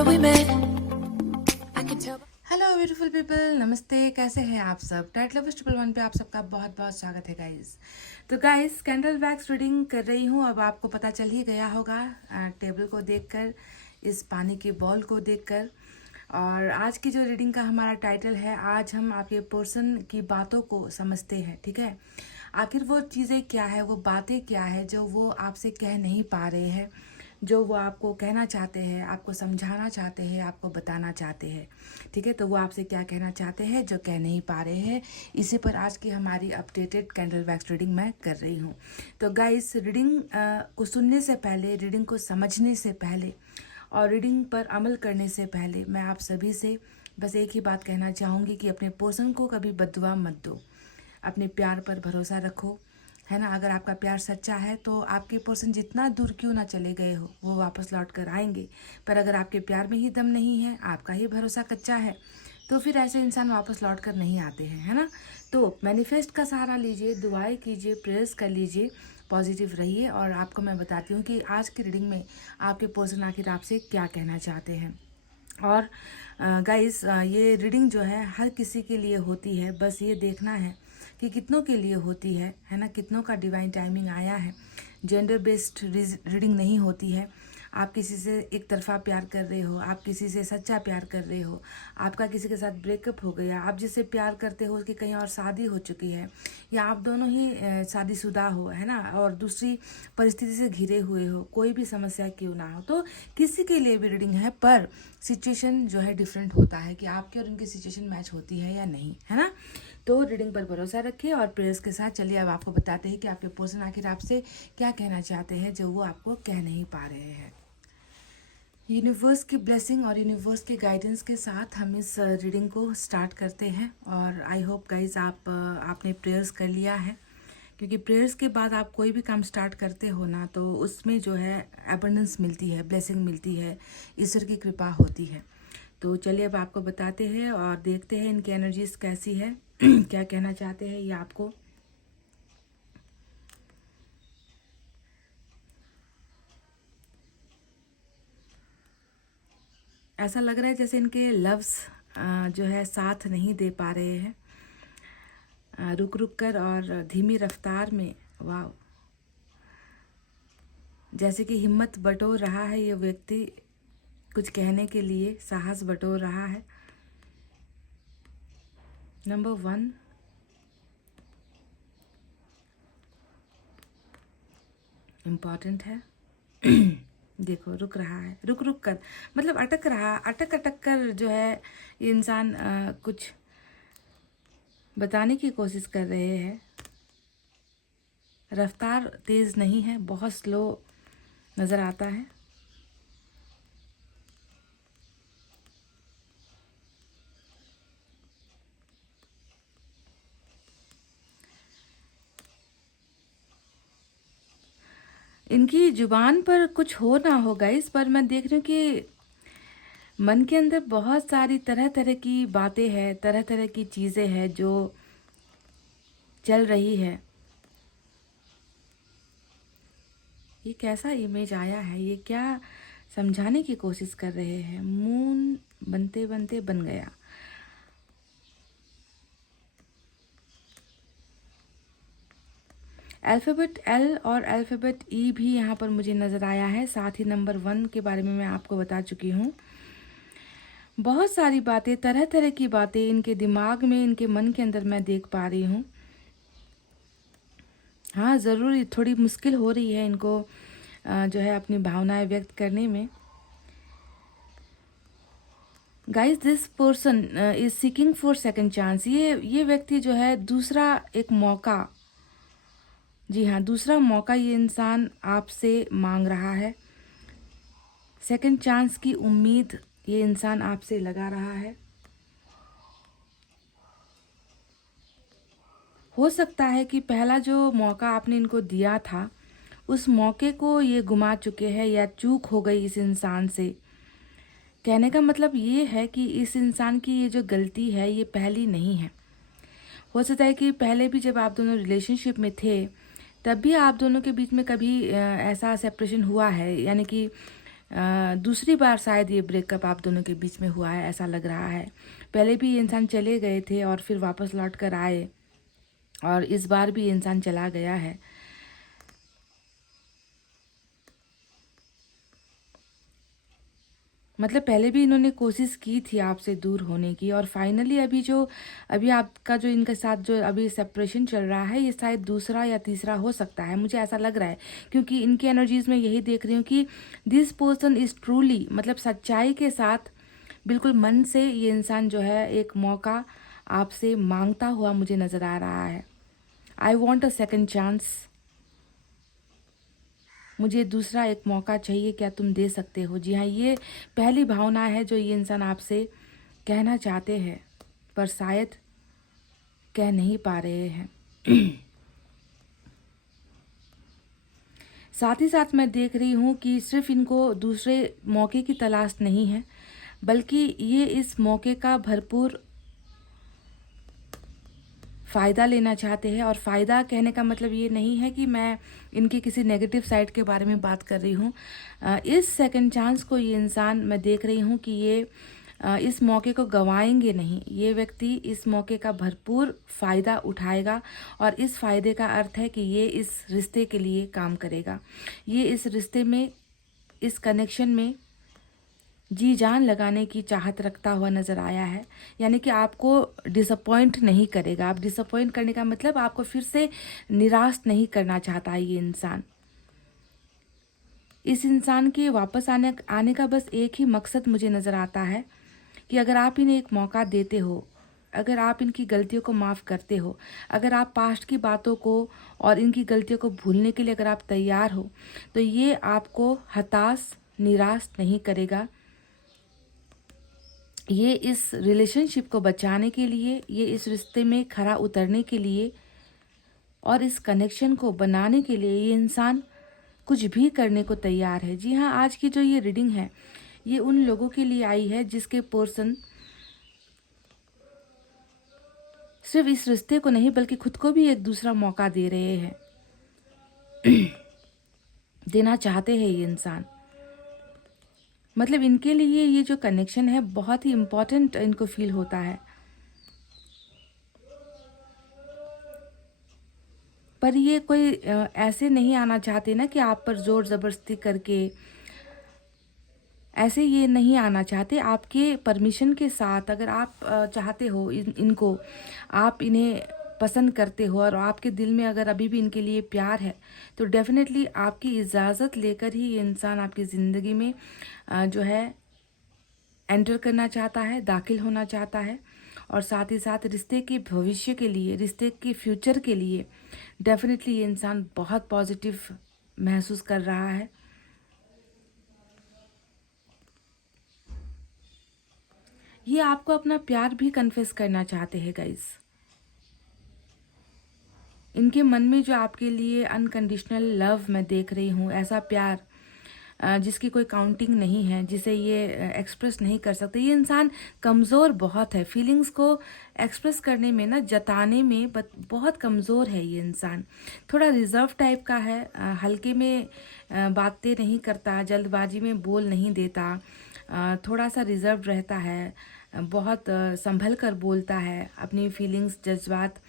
remember we met. I can tell. Hello beautiful people, नमस्ते। कैसे हैं आप सब? टाइट लवर्स 111 पे आप सबका बहुत बहुत स्वागत है गाइस। तो गाइस, कैंडल वैक्स रीडिंग कर रही हूँ। अब आपको पता चल ही गया होगा टेबल को देखकर, इस पानी के बॉल को देखकर। और आज की जो रीडिंग का हमारा टाइटल है, आज हम आपके पर्सन की बातों को समझते हैं। ठीक है, आखिर वो चीज़ें क्या है, वो बातें क्या है जो वो आपसे कह नहीं पा रहे हैं, जो वो आपको कहना चाहते हैं, आपको समझाना चाहते हैं, आपको बताना चाहते हैं। ठीक है, तो वो आपसे क्या कहना चाहते हैं जो कह नहीं पा रहे हैं, इसी पर आज की हमारी अपडेटेड कैंडल वैक्स रीडिंग मैं कर रही हूँ। तो गाइस, रीडिंग को सुनने से पहले, रीडिंग को समझने से पहले और रीडिंग पर अमल करने से पहले मैं आप सभी से बस एक ही बात कहना चाहूँगी कि अपने पर्सन को कभी बद्दुआ मत दो। अपने प्यार पर भरोसा रखो, है ना। अगर आपका प्यार सच्चा है तो आपके पर्सन जितना दूर क्यों ना चले गए हो, वो वापस लौट कर आएंगे। पर अगर आपके प्यार में ही दम नहीं है, आपका ही भरोसा कच्चा है, तो फिर ऐसे इंसान वापस लौट कर नहीं आते हैं, है ना। तो मैनिफेस्ट का सहारा लीजिए, दुआएं कीजिए, प्रेयर्स कर लीजिए, पॉजिटिव रहिए। और आपको मैं बताती हूँ कि आज की रीडिंग में आपके पर्सन आखिर आपसे क्या कहना चाहते हैं। और गाइस, ये रीडिंग जो है हर किसी के लिए होती है। बस ये देखना है कि कितनों के लिए होती है ना, कितनों का डिवाइन टाइमिंग आया है। जेंडर बेस्ड रीडिंग नहीं होती है। आप किसी से एक तरफा प्यार कर रहे हो, आप किसी से सच्चा प्यार कर रहे हो, आपका किसी के साथ ब्रेकअप हो गया, आप जिससे प्यार करते हो उसकी कहीं और शादी हो चुकी है, या आप दोनों ही शादीशुदा हो, है ना, और दूसरी परिस्थिति से घिरे हुए हो, कोई भी समस्या क्यों ना हो, तो किसी के लिए भी रीडिंग है। पर सिचुएशन जो है डिफरेंट होता है कि आपकी और उनकी सिचुएशन मैच होती है या नहीं, है ना। तो रीडिंग पर भरोसा रखिए और प्रेयर्स के साथ चलिए। अब आपको बताते हैं कि आपके पर्सन आखिर आपसे क्या कहना चाहते हैं जो वो आपको कह नहीं पा रहे हैं। यूनिवर्स की ब्लेसिंग और यूनिवर्स के गाइडेंस के साथ हम इस रीडिंग को स्टार्ट करते हैं। और आई होप गाइज आपने प्रेयर्स कर लिया है, क्योंकि प्रेयर्स के बाद आप कोई भी काम स्टार्ट करते हो ना, तो उसमें जो है एबंडेंस मिलती है, ब्लेसिंग मिलती है, ईश्वर की कृपा होती है। तो चलिए अब आपको बताते हैं और देखते हैं इनकी एनर्जीज कैसी है क्या कहना चाहते हैं ये आपको। ऐसा लग रहा है जैसे इनके लव्स जो है साथ नहीं दे पा रहे हैं, रुक रुक कर और धीमी रफ्तार में। वाह, जैसे कि हिम्मत बटोर रहा है ये व्यक्ति, कुछ कहने के लिए साहस बटोर रहा है। नंबर 1, इम्पॉर्टेंट है देखो, रुक रहा है, रुक रुक कर, मतलब अटक रहा, अटक अटक कर जो है ये इंसान कुछ बताने की कोशिश कर रहे हैं। रफ्तार तेज नहीं है, बहुत स्लो नज़र आता है। इनकी जुबान पर कुछ हो ना होगा इस पर, मैं देख रही हूँ कि मन के अंदर बहुत सारी तरह तरह की बातें हैं, तरह तरह की चीज़ें हैं जो चल रही है। ये कैसा इमेज आया है, ये क्या समझाने की कोशिश कर रहे हैं। मून बनते बनते बन गया। अल्फ़ाबेट एल और अल्फ़ाबेट ई भी यहाँ पर मुझे नज़र आया है। साथ ही नंबर 1 के बारे में मैं आपको बता चुकी हूँ। बहुत सारी बातें, तरह तरह की बातें इनके दिमाग में, इनके मन के अंदर मैं देख पा रही हूँ। हाँ, ज़रूर थोड़ी मुश्किल हो रही है इनको जो है अपनी भावनाएं व्यक्त करने में। Guys, this person is seeking for second chance. ये व्यक्ति जो है दूसरा एक मौका, जी हाँ, दूसरा मौका ये इंसान आपसे मांग रहा है। सेकंड चांस की उम्मीद ये इंसान आपसे लगा रहा है। हो सकता है कि पहला जो मौका आपने इनको दिया था, उस मौके को ये गुमा चुके हैं या चूक हो गई इस इंसान से। कहने का मतलब ये है कि इस इंसान की ये जो गलती है ये पहली नहीं है। हो सकता है कि पहले भी जब आप दोनों रिलेशनशिप में थे, तब भी आप दोनों के बीच में कभी ऐसा सेपरेशन हुआ है, यानी कि दूसरी बार शायद ये ब्रेकअप आप दोनों के बीच में हुआ है, ऐसा लग रहा है। पहले भी ये इंसान चले गए थे और फिर वापस लौट कर आए, और इस बार भी ये इंसान चला गया है। मतलब पहले भी इन्होंने कोशिश की थी आपसे दूर होने की, और फाइनली अभी आपका जो इनके साथ जो अभी सेपरेशन चल रहा है, ये शायद दूसरा या तीसरा हो सकता है, मुझे ऐसा लग रहा है। क्योंकि इनकी एनर्जीज में यही देख रही हूँ कि दिस पर्सन इज ट्रूली, मतलब सच्चाई के साथ बिल्कुल मन से ये इंसान जो है एक मौका आपसे मांगता हुआ मुझे नज़र आ रहा है। I want a second chance, मुझे दूसरा एक मौका चाहिए, क्या तुम दे सकते हो? जी हाँ, ये पहली भावना है जो ये इंसान आपसे कहना चाहते हैं, पर शायद कह नहीं पा रहे हैं। साथ ही साथ मैं देख रही हूँ कि सिर्फ इनको दूसरे मौके की तलाश नहीं है, बल्कि ये इस मौके का भरपूर फ़ायदा लेना चाहते हैं। और फ़ायदा कहने का मतलब ये नहीं है कि मैं इनके किसी नेगेटिव साइड के बारे में बात कर रही हूँ। इस सेकंड चांस को ये इंसान, मैं देख रही हूँ कि ये इस मौके को गंवाएंगे नहीं। ये व्यक्ति इस मौके का भरपूर फ़ायदा उठाएगा, और इस फ़ायदे का अर्थ है कि ये इस रिश्ते के लिए काम करेगा। ये इस रिश्ते में, इस कनेक्शन में जी जान लगाने की चाहत रखता हुआ नज़र आया है। यानी कि आपको डिसअपॉइंट नहीं करेगा। आप डिसअपॉइंट करने का मतलब आपको फिर से निराश नहीं करना चाहता है ये इंसान। इस इंसान के वापस आने का बस एक ही मकसद मुझे नज़र आता है कि अगर आप इन्हें एक मौका देते हो, अगर आप इनकी गलतियों को माफ़ करते हो, अगर आप पास्ट की बातों को और इनकी गलतियों को भूलने के लिए अगर आप तैयार हो, तो ये आपको हताश, निराश नहीं करेगा। ये इस रिलेशनशिप को बचाने के लिए, ये इस रिश्ते में खरा उतरने के लिए और इस कनेक्शन को बनाने के लिए ये इंसान कुछ भी करने को तैयार है। जी हाँ, आज की जो ये रीडिंग है, ये उन लोगों के लिए आई है जिसके पर्सन सिर्फ इस रिश्ते को नहीं बल्कि खुद को भी एक दूसरा मौका दे रहे हैं, देना चाहते हैं ये इंसान। मतलब इनके लिए ये जो कनेक्शन है बहुत ही इम्पोर्टेंट इनको फील होता है। पर ये कोई ऐसे नहीं आना चाहते ना कि आप पर जोर ज़बरदस्ती करके, ऐसे ये नहीं आना चाहते। आपके परमिशन के साथ अगर आप चाहते हो इनको, आप इन्हें पसंद करते हो और आपके दिल में अगर अभी भी इनके लिए प्यार है, तो डेफिनेटली आपकी इजाज़त लेकर ही ये इंसान आपकी ज़िंदगी में जो है एंटर करना चाहता है, दाखिल होना चाहता है। और साथ ही साथ रिश्ते के भविष्य के लिए, रिश्ते के फ्यूचर के लिए डेफिनेटली ये इंसान बहुत पॉजिटिव महसूस कर रहा है। ये आपको अपना प्यार भी कन्फेस करना चाहते हैं गाइस। इनके मन में जो आपके लिए अनकंडीशनल लव मैं देख रही हूँ, ऐसा प्यार जिसकी कोई काउंटिंग नहीं है, जिसे ये एक्सप्रेस नहीं कर सकते। ये इंसान कमज़ोर बहुत है, फीलिंग्स को एक्सप्रेस करने में ना, जताने में बहुत कमज़ोर है ये इंसान। थोड़ा रिजर्व टाइप का है, हल्के में बातें नहीं करता, जल्दबाजी में बोल नहीं देता, थोड़ा सा रिजर्व रहता है, बहुत संभल कर बोलता है, अपनी फीलिंग्स, जज्बात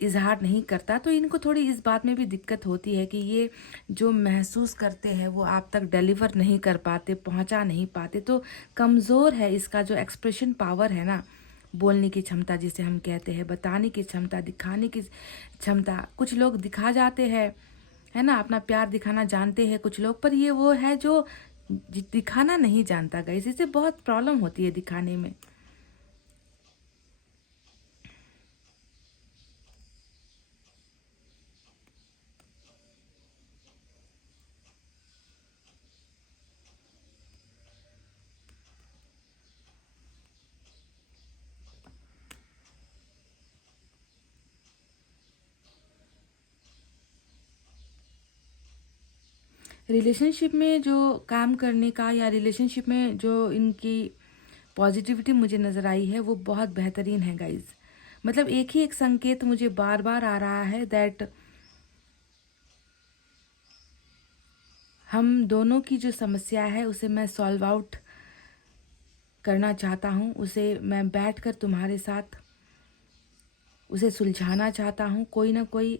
इजहार नहीं करता। तो इनको थोड़ी इस बात में भी दिक्कत होती है कि ये जो महसूस करते हैं वो आप तक डिलीवर नहीं कर पाते, पहुंचा नहीं पाते। तो कमज़ोर है इसका जो एक्सप्रेशन पावर है ना, बोलने की क्षमता जिसे हम कहते हैं, बताने की क्षमता, दिखाने की क्षमता। कुछ लोग दिखा जाते हैं, है ना, अपना प्यार दिखाना जानते हैं कुछ लोग, पर ये वो है जो दिखाना नहीं जानता गाइस। इससे बहुत प्रॉब्लम होती है दिखाने में। रिलेशनशिप में जो काम करने का, या रिलेशनशिप में जो इनकी पॉजिटिविटी मुझे नज़र आई है, वो बहुत बेहतरीन है गाइज। मतलब एक ही एक संकेत मुझे बार बार आ रहा है दैट हम दोनों की जो समस्या है उसे मैं सॉल्व आउट करना चाहता हूँ, उसे मैं बैठकर तुम्हारे साथ उसे सुलझाना चाहता हूँ। कोई ना कोई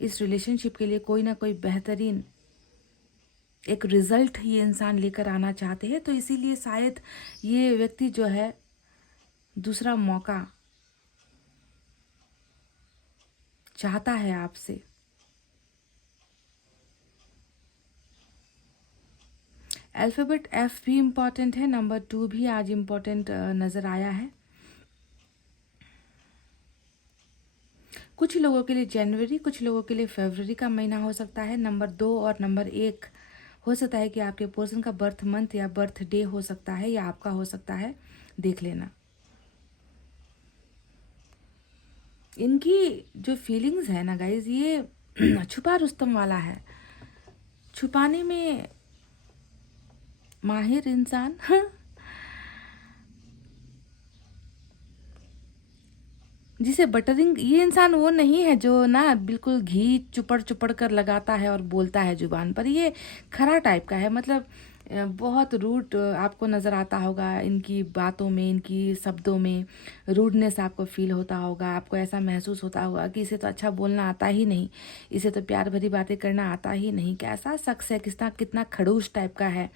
इस रिलेशनशिप के लिए कोई ना कोई बेहतरीन एक रिजल्ट ये इंसान लेकर आना चाहते हैं। तो इसीलिए शायद ये व्यक्ति जो है दूसरा मौका चाहता है आपसे। अल्फ़ाबेट एफ भी इम्पॉर्टेंट है, नंबर 2 भी आज इम्पॉर्टेंट नज़र आया है। कुछ लोगों के लिए जनवरी, कुछ लोगों के लिए फरवरी का महीना हो सकता है। नंबर 2 और नंबर 1 हो सकता है कि आपके पर्सन का बर्थ मंथ या बर्थ डे हो सकता है, या आपका हो सकता है, देख लेना। इनकी जो फीलिंग्स है ना गाइज, ये छुपा रुस्तम वाला है, छुपाने में माहिर इंसान। जिसे बटरिंग, ये इंसान वो नहीं है जो ना बिल्कुल घी चुपड़ चुपड़ कर लगाता है और बोलता है जुबान पर। ये खरा टाइप का है, मतलब बहुत रूड आपको नज़र आता होगा इनकी बातों में, इनकी शब्दों में रूडनेस आपको फील होता होगा। आपको ऐसा महसूस होता होगा कि इसे तो अच्छा बोलना आता ही नहीं, इसे तो प्यार भरी बातें करना आता ही नहीं। कैसा शख्स है, कितना खड़ूस टाइप का है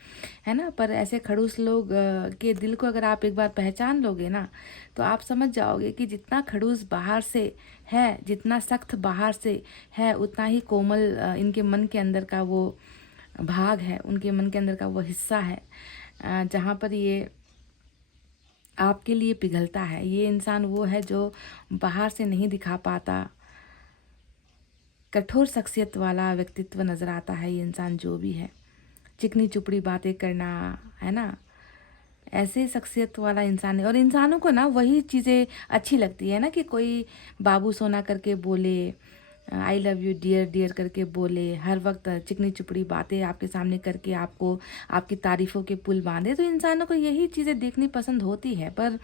ना। पर ऐसे खड़ूस लोग के दिल को अगर आप एक बार पहचान लोगे ना, तो आप समझ जाओगे कि जितना खड़ूस बाहर से है, जितना सख्त बाहर से है, उतना ही कोमल इनके मन के अंदर का वो भाग है, उनके मन के अंदर का वो हिस्सा है जहाँ पर ये आपके लिए पिघलता है। ये इंसान वो है जो बाहर से नहीं दिखा पाता, कठोर शख्सियत वाला व्यक्तित्व नज़र आता है ये इंसान जो भी है। चिकनी चुपड़ी बातें करना, है ना, ऐसे शख्सियत वाला इंसान है। और इंसानों को ना वही चीज़ें अच्छी लगती है ना, कि कोई बाबू सोना करके बोले, I love you dear dear करके बोले, हर वक्त चिकनी चुपड़ी बातें आपके सामने करके आपको आपकी तारीफ़ों के पुल बांधे। तो इंसानों को यही चीज़ें देखनी पसंद होती है। पर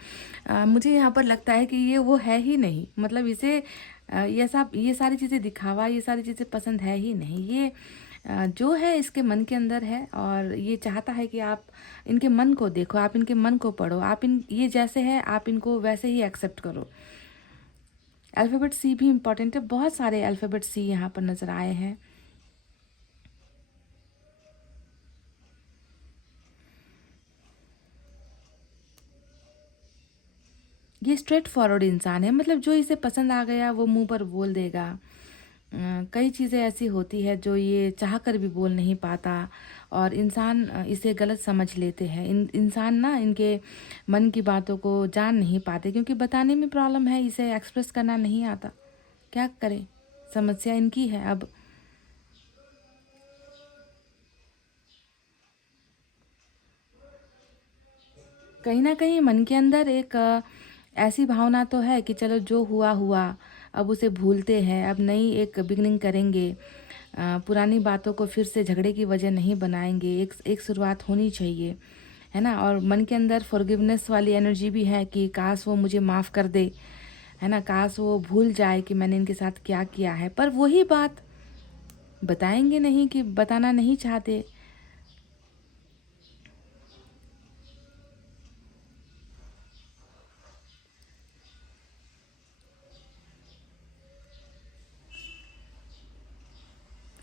मुझे यहाँ पर लगता है कि ये वो है ही नहीं, मतलब इसे ये सारी चीज़ें दिखावा, ये सारी चीज़ें पसंद है ही नहीं। ये जो है इसके मन के अंदर है, और ये चाहता है कि आप इनके मन को देखो, आप इनके मन को पढ़ो, आप ये जैसे है आप इनको वैसे ही एक्सेप्ट करो। अल्फ़ाबेट सी भी इम्पॉर्टेंट है, बहुत सारे अल्फ़ाबेट सी यहाँ पर नज़र आए हैं। ये स्ट्रेट फॉरवर्ड इंसान है, मतलब जो इसे पसंद आ गया वो मुंह पर बोल देगा। कई चीज़ें ऐसी होती है जो ये चाह कर भी बोल नहीं पाता, और इंसान इसे गलत समझ लेते हैं। इंसान ना इनके मन की बातों को जान नहीं पाते, क्योंकि बताने में प्रॉब्लम है, इसे एक्सप्रेस करना नहीं आता। क्या करें, समस्या इनकी है। अब कहीं ना कहीं मन के अंदर एक ऐसी भावना तो है कि चलो जो हुआ हुआ, अब उसे भूलते हैं, अब नई एक बिगनिंग करेंगे, पुरानी बातों को फिर से झगड़े की वजह नहीं बनाएंगे, एक शुरुआत होनी चाहिए, है ना। और मन के अंदर फॉरगिवनेस वाली एनर्जी भी है कि काश वो मुझे माफ़ कर दे, है ना, काश वो भूल जाए कि मैंने इनके साथ क्या किया है। पर वही बात बताएंगे नहीं, कि बताना नहीं चाहते।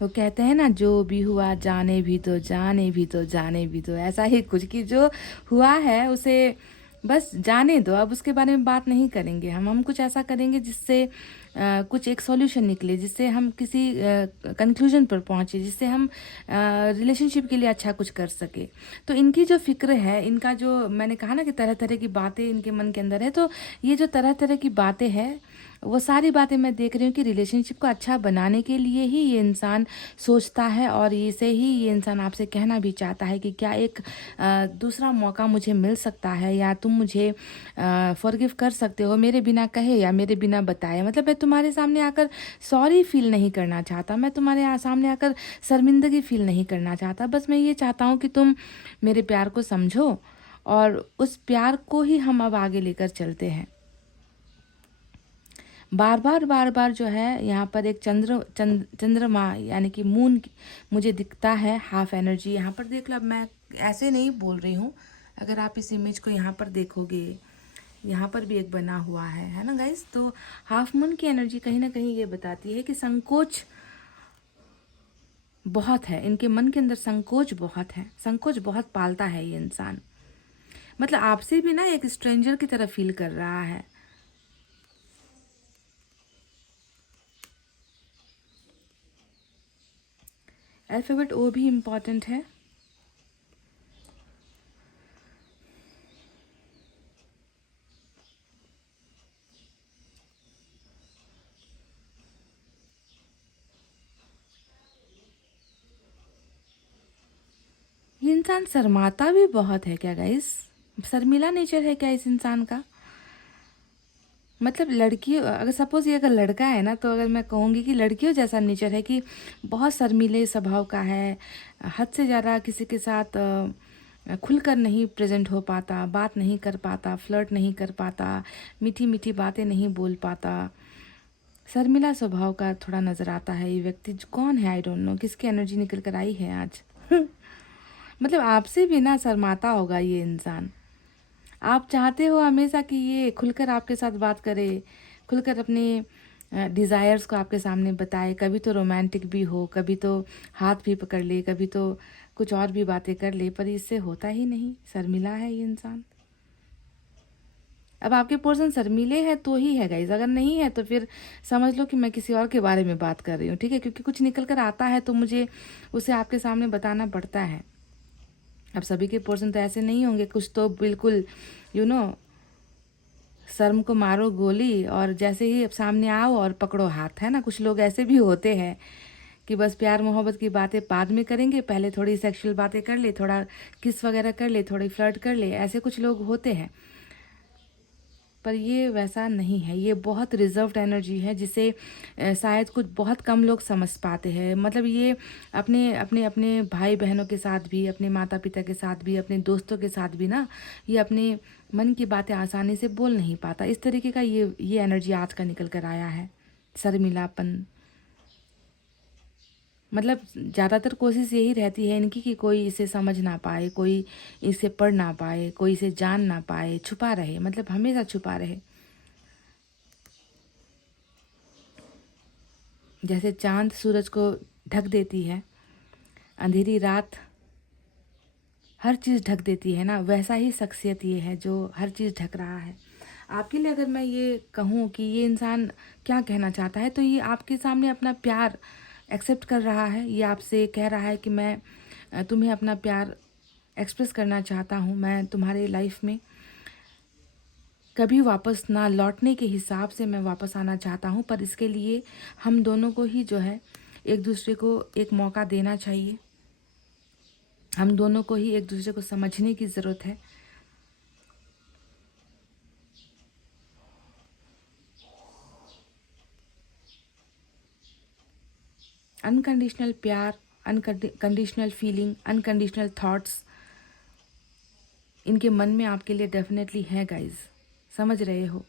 वो कहते हैं ना, जो भी हुआ जाने भी तो, जाने भी तो, जाने भी तो, ऐसा ही कुछ कि जो हुआ है उसे बस जाने दो, अब उसके बारे में बात नहीं करेंगे। हम कुछ ऐसा करेंगे जिससे कुछ एक सॉल्यूशन निकले, जिससे हम किसी कंक्लूजन पर पहुंचे, जिससे हम रिलेशनशिप के लिए अच्छा कुछ कर सके। तो इनकी जो फिक्र है, इनका जो मैंने कहा ना कि तरह तरह की बातें इनके मन के अंदर है, तो ये जो तरह तरह की बातें हैं, वो सारी बातें मैं देख रही हूँ कि रिलेशनशिप को अच्छा बनाने के लिए ही ये इंसान सोचता है, और इसे ही ये इंसान आपसे कहना भी चाहता है कि क्या एक दूसरा मौका मुझे मिल सकता है, या तुम मुझे फॉरगिव कर सकते हो, मेरे बिना कहे या मेरे बिना बताए। मतलब मैं तुम्हारे सामने आकर सॉरी फील नहीं करना चाहता, मैं तुम्हारे सामने आकर शर्मिंदगी फील नहीं करना चाहता। बस मैं ये चाहता हूँ कि तुम मेरे प्यार को समझो, और उस प्यार को ही हम अब आगे लेकर चलते हैं। बार बार जो है यहाँ पर एक चंद्रमा यानी कि मून मुझे दिखता है, हाफ एनर्जी यहाँ पर देख लो। अब मैं ऐसे नहीं बोल रही हूँ, अगर आप इस इमेज को यहाँ पर देखोगे, यहाँ पर भी एक बना हुआ है ना गाइस। तो हाफ मून की एनर्जी कहीं ना कहीं ये बताती है कि संकोच बहुत है, इनके मन के अंदर संकोच बहुत है, संकोच बहुत पालता है ये इंसान। मतलब आपसे भी ना एक स्ट्रेंजर की तरह फील कर रहा है। अल्फाबेट ओ भी इम्पॉर्टेंट है। ये इंसान शर्माता भी बहुत है क्या गाइस? शर्मीला नेचर है क्या इस इंसान का? मतलब लड़की अगर सपोज ये अगर लड़का है ना, तो अगर मैं कहूँगी कि लड़कियों जैसा नेचर है कि बहुत शर्मीले स्वभाव का है, हद से ज़्यादा किसी के साथ खुलकर नहीं प्रेजेंट हो पाता, बात नहीं कर पाता, फ्लर्ट नहीं कर पाता, मीठी मीठी बातें नहीं बोल पाता, शर्मिला स्वभाव का थोड़ा नज़र आता है ये व्यक्ति। कौन है? आई डोंट नो, किसकी एनर्जी निकल कर आई है आज। मतलब आपसे भी ना शर्माता होगा ये इंसान। आप चाहते हो हमेशा कि ये खुलकर आपके साथ बात करे, खुलकर अपने डिज़ायर्स को आपके सामने बताए, कभी तो रोमांटिक भी हो, कभी तो हाथ भी पकड़ ले, कभी तो कुछ और भी बातें कर ले, पर इससे होता ही नहीं। शर्मिला है ये इंसान। अब आपके पर्सन शर्मीले हैं तो ही है गाइज, अगर नहीं है तो फिर समझ लो कि मैं किसी और के बारे में बात कर रही हूँ, ठीक है? क्योंकि कुछ निकल कर आता है तो मुझे उसे आपके सामने बताना पड़ता है। अब सभी के पर्सन तो ऐसे नहीं होंगे, कुछ तो बिल्कुल शर्म को मारो गोली और जैसे ही अब सामने आओ और पकड़ो हाथ, है ना? कुछ लोग ऐसे भी होते हैं कि बस प्यार मोहब्बत की बातें बाद में करेंगे, पहले थोड़ी सेक्सुअल बातें कर ले, थोड़ा किस वगैरह कर ले, थोड़ी फ्लर्ट कर ले, ऐसे कुछ लोग होते हैं। पर ये वैसा नहीं है, ये बहुत रिजर्व्ड एनर्जी है जिसे शायद कुछ बहुत कम लोग समझ पाते हैं। मतलब ये अपने अपने अपने भाई बहनों के साथ भी, अपने माता पिता के साथ भी, अपने दोस्तों के साथ भी ना, ये अपने मन की बातें आसानी से बोल नहीं पाता। इस तरीके का ये एनर्जी आज का निकल कर आया है, शर्मिलापन। मतलब ज़्यादातर कोशिश यही रहती है इनकी कि कोई इसे समझ ना पाए, कोई इसे पढ़ ना पाए, कोई इसे जान ना पाए, छुपा रहे, मतलब हमेशा छुपा रहे। जैसे चांद सूरज को ढक देती है, अंधेरी रात हर चीज़ ढक देती है ना, वैसा ही शख्सियत ये है जो हर चीज़ ढक रहा है। आपके लिए अगर मैं ये कहूँ कि ये इंसान क्या कहना चाहता है, तो ये आपके सामने अपना प्यार एक्सेप्ट कर रहा है। ये आपसे कह रहा है कि मैं तुम्हें अपना प्यार एक्सप्रेस करना चाहता हूँ, मैं तुम्हारे लाइफ में कभी वापस ना लौटने के हिसाब से मैं वापस आना चाहता हूँ। पर इसके लिए हम दोनों को ही जो है एक दूसरे को एक मौका देना चाहिए, हम दोनों को ही एक दूसरे को समझने की ज़रूरत है। अनकंडीशनल प्यार, अनकंडीशनल फीलिंग, अनकंडीशनल थॉट्स इनके मन में आपके लिए डेफिनेटली है गाइज, समझ रहे हो?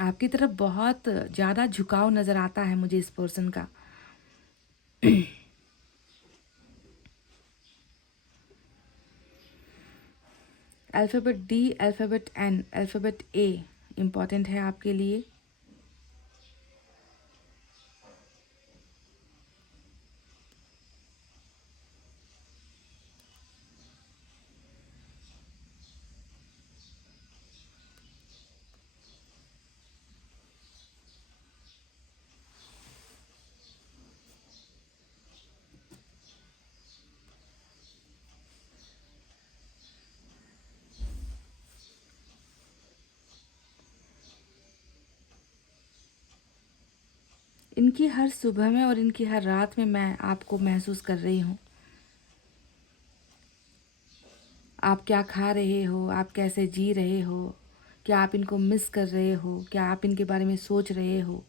आपकी तरफ बहुत ज़्यादा झुकाव नज़र आता है मुझे इस पर्सन का। Alphabet D, alphabet N, alphabet A important है आपके लिए। इनकी हर सुबह में और इनकी हर रात में मैं आपको महसूस कर रही हूँ। आप क्या खा रहे हो, आप कैसे जी रहे हो, क्या आप इनको मिस कर रहे हो, क्या आप इनके बारे में सोच रहे हो,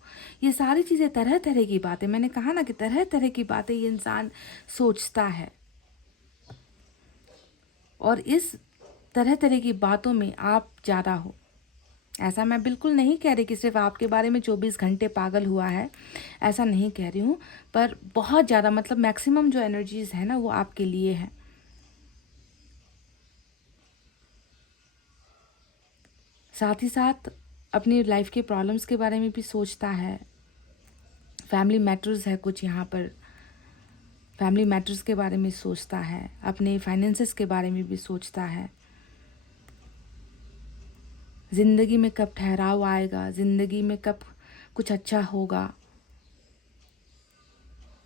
ये सारी चीज़ें, तरह तरह की बातें, मैंने कहा ना कि तरह तरह की बातें ये इंसान सोचता है। और इस तरह तरह की बातों में आप ज़्यादा हो। ऐसा मैं बिल्कुल नहीं कह रही कि सिर्फ आपके बारे में 24 घंटे पागल हुआ है, ऐसा नहीं कह रही हूँ, पर बहुत ज़्यादा मतलब मैक्सिमम जो एनर्जीज़ है ना वो आपके लिए है। साथ ही साथ अपनी लाइफ के प्रॉब्लम्स के बारे में भी सोचता है। फैमिली मैटर्स है कुछ यहाँ पर, फैमिली मैटर्स के बारे में सोचता है, अपने फाइनेंसेस के बारे में भी सोचता है। ज़िंदगी में कब ठहराव आएगा, ज़िंदगी में कब कुछ अच्छा होगा,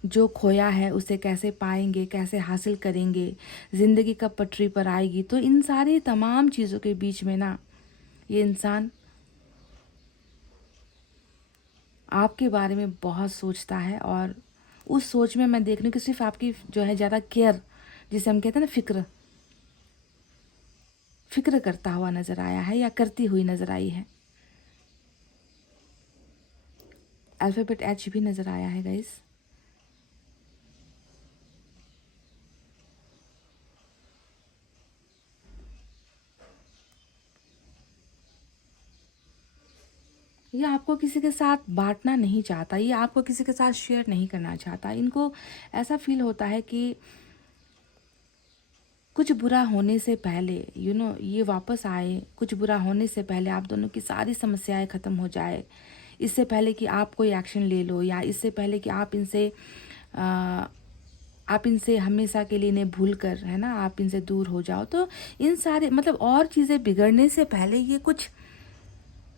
जो खोया है उसे कैसे पाएंगे, कैसे हासिल करेंगे, ज़िंदगी कब पटरी पर आएगी। तो इन सारी तमाम चीज़ों के बीच में ना ये इंसान आपके बारे में बहुत सोचता है, और उस सोच में मैं देख रही हूँ कि सिर्फ आपकी जो है ज़्यादा केयर, जिसे हम कहते हैं ना फिक्र करता हुआ नज़र आया है या करती हुई नज़र आई है। अल्फ़ाबेट एच भी नज़र आया है गाइस। ये आपको किसी के साथ बांटना नहीं चाहता, ये आपको किसी के साथ शेयर नहीं करना चाहता। इनको ऐसा फील होता है कि कुछ बुरा होने से पहले ये वापस आए, कुछ बुरा होने से पहले आप दोनों की सारी समस्याएं ख़त्म हो जाए, इससे पहले कि आप कोई एक्शन ले लो, या इससे पहले कि आप इनसे हमेशा के लिए इन्हें भूल कर, है ना, आप इनसे दूर हो जाओ। तो इन सारे मतलब और चीज़ें बिगड़ने से पहले ये कुछ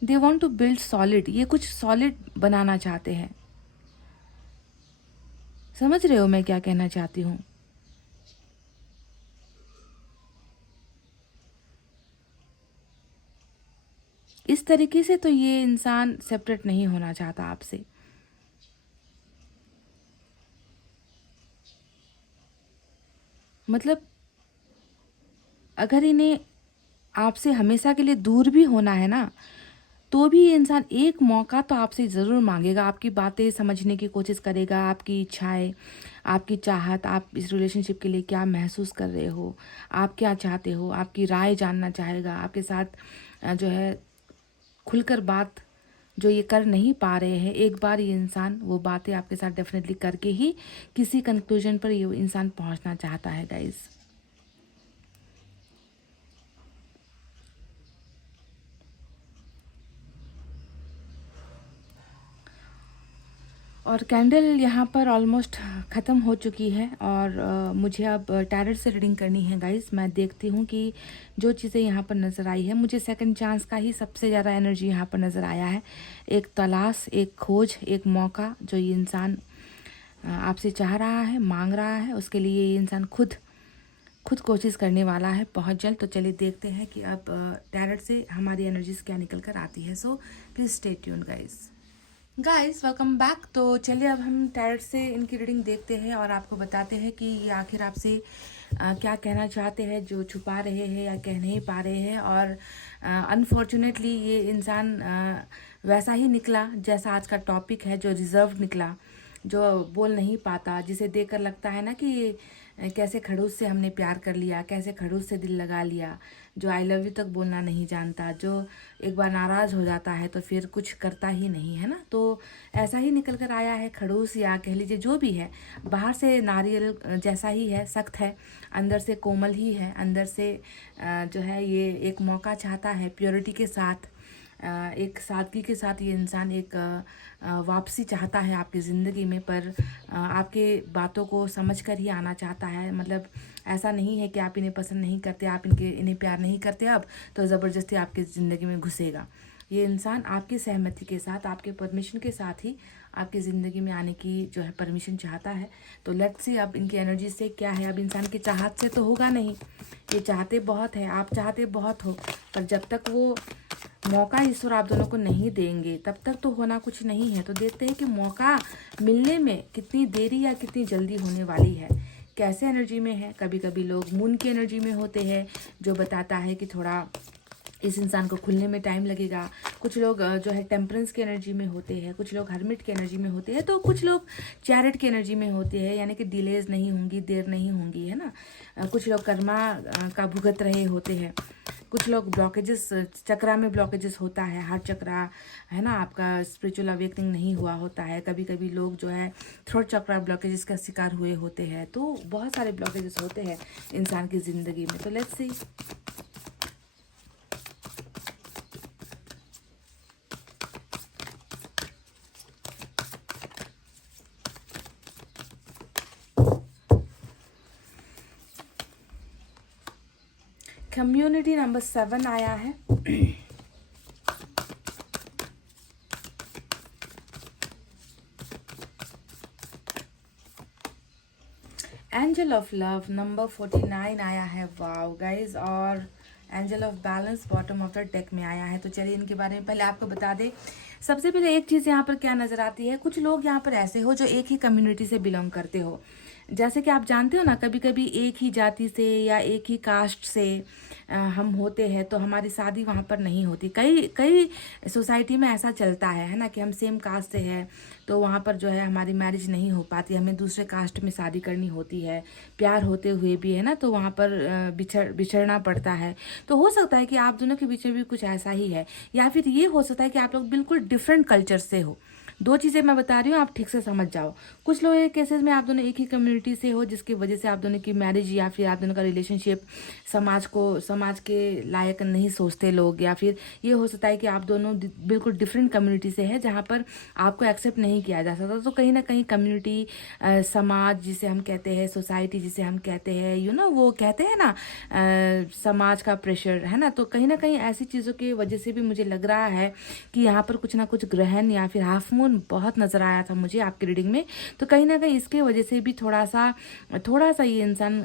they want to build solid, ये कुछ सॉलिड बनाना चाहते हैं। समझ रहे हो मैं क्या कहना चाहती हूँ? इस तरीके से तो ये इंसान सेपरेट नहीं होना चाहता आपसे। मतलब अगर इन्हें आपसे हमेशा के लिए दूर भी होना है ना, तो भी ये इंसान एक मौका तो आपसे ज़रूर मांगेगा, आपकी बातें समझने की कोशिश करेगा, आपकी इच्छाएं, आपकी चाहत, आप इस रिलेशनशिप के लिए क्या महसूस कर रहे हो, आप क्या चाहते हो, आपकी राय जानना चाहेगा, आपके साथ जो है खुलकर बात जो ये कर नहीं पा रहे हैं, एक बार ये इंसान वो बातें आपके साथ डेफिनेटली करके ही किसी कंक्लूजन पर ये इंसान पहुंचना चाहता है गाइस। और कैंडल यहाँ पर ऑलमोस्ट ख़त्म हो चुकी है, और मुझे अब टैरेट से रीडिंग करनी है गाइस। मैं देखती हूँ कि जो चीज़ें यहाँ पर नज़र आई है, मुझे सेकंड चांस का ही सबसे ज़्यादा एनर्जी यहाँ पर नज़र आया है। एक तलाश, एक खोज, एक मौका जो ये इंसान आपसे चाह रहा है, मांग रहा है, उसके लिए ये इंसान खुद कोशिश करने वाला है बहुत जल्द। तो चलिए देखते हैं कि अब टैरेट से हमारी एनर्जीज क्या निकल कर आती है। So please stay tuned guys, welcome back. तो चलिए अब हम टैरेट से इनकी रीडिंग देखते हैं और आपको बताते हैं कि ये आखिर आपसे क्या कहना चाहते हैं, जो छुपा रहे हैं या कह नहीं पा रहे हैं। और अनफॉर्चुनेटली ये इंसान वैसा ही निकला जैसा आज का टॉपिक है, जो रिजर्व निकला, जो बोल नहीं पाता, जिसे देखकर लगता है ना कि कैसे खड़ूस से हमने प्यार कर लिया, कैसे खड़ूस से दिल लगा लिया, जो आई लव यू तक बोलना नहीं जानता, जो एक बार नाराज़ हो जाता है तो फिर कुछ करता ही नहीं है ना। तो ऐसा ही निकल कर आया है खड़ूस, या कह लीजिए जो भी है। बाहर से नारियल जैसा ही है, सख्त है, अंदर से कोमल ही है। अंदर से जो है ये एक मौका चाहता है, प्योरिटी के साथ, एक सादगी के साथ ये इंसान एक वापसी चाहता है आपकी ज़िंदगी में। पर आपके बातों को समझ कर ही आना चाहता है। मतलब ऐसा नहीं है कि आप इन्हें पसंद नहीं करते, आप इन्हें प्यार नहीं करते अब तो ज़बरदस्ती आपकी ज़िंदगी में घुसेगा। ये इंसान आपकी सहमति के साथ, आपके परमिशन के साथ ही आपकी ज़िंदगी में आने की जो है परमिशन चाहता है। तो लेट्स सी अब इनकी एनर्जी से क्या है। अब इंसान की चाहत से तो होगा नहीं, ये चाहते बहुत है, आप चाहते बहुत हो, पर जब तक वो मौका ईश्वर आप दोनों को नहीं देंगे तब तक तो होना कुछ नहीं है। तो देखते हैं कि मौका मिलने में कितनी देरी या कितनी जल्दी होने वाली है, कैसे एनर्जी में है। कभी कभी लोग मून की एनर्जी में होते हैं, जो बताता है कि थोड़ा इस इंसान को खुलने में टाइम लगेगा। कुछ लोग जो है टेम्परेंस की एनर्जी में होते हैं, कुछ लोग हर्मिट की एनर्जी में होते हैं, तो कुछ लोग चैरिट की एनर्जी में होते हैं, यानी कि डिलेज नहीं होंगी, देर नहीं होंगी, है ना। कुछ लोग कर्मा का भुगत रहे होते हैं। कुछ लोग ब्लॉकेजेस, चक्रा में ब्लॉकेजेस होता है, हार्ट चक्रा, है ना, आपका स्पिरिचुअल अवेकनिंग नहीं हुआ होता है। कभी कभी लोग जो है थ्रोट चक्रा ब्लॉकेजेस का शिकार हुए होते हैं। तो बहुत सारे ब्लॉकेजेस होते हैं इंसान की ज़िंदगी में। तो लेट्स सी। कम्युनिटी नंबर 7 आया है। एंजल ऑफ लव नंबर 49 आया है। Wow guys. और angel of balance bottom of the deck में आया है। तो चलिए इनके बारे में पहले आपको बता दें। सबसे पहले एक चीज़ यहाँ पर क्या नज़र आती है, कुछ लोग यहाँ पर ऐसे हो जो एक ही कम्युनिटी से बिलोंग करते हो। जैसे कि आप जानते हो ना, कभी कभी एक ही जाति से या एक ही कास्ट से हम होते हैं तो हमारी शादी वहाँ पर नहीं होती। कई कई सोसाइटी में ऐसा चलता है ना, कि हम सेम कास्ट से हैं तो वहाँ पर जो है हमारी मैरिज नहीं हो पाती, हमें दूसरे कास्ट में शादी करनी होती है। प्यार होते हुए भी, है ना, तो वहाँ पर बिछड़ना पड़ता है। तो हो सकता है कि आप दोनों के बीच में भी कुछ ऐसा ही है, या फिर ये हो सकता है कि आप लोग बिल्कुल डिफरेंट कल्चर से हो। दो चीज़ें मैं बता रही हूँ, आप ठीक से समझ जाओ। कुछ लोग के केसेस में आप दोनों एक ही कम्युनिटी से हो, जिसकी वजह से आप दोनों की मैरिज या फिर आप दोनों का रिलेशनशिप समाज के लायक नहीं सोचते लोग, या फिर ये हो सकता है कि आप दोनों बिल्कुल डिफरेंट कम्युनिटी से है जहाँ पर आपको एक्सेप्ट नहीं किया जा सकता। तो कहीं ना कहीं कम्युनिटी, समाज जिसे हम कहते हैं, सोसाइटी जिसे हम कहते हैं, वो कहते हैं ना, समाज का प्रेशर, है ना। तो कहीं ना कहीं ऐसी चीज़ों की वजह से भी मुझे लग रहा है कि यहाँ पर कुछ ना कुछ ग्रहण या फिर हाफ मून बहुत नज़र आया था मुझे आपकी रीडिंग में। तो कहीं ना कहीं इसके वजह से भी थोड़ा सा ये इंसान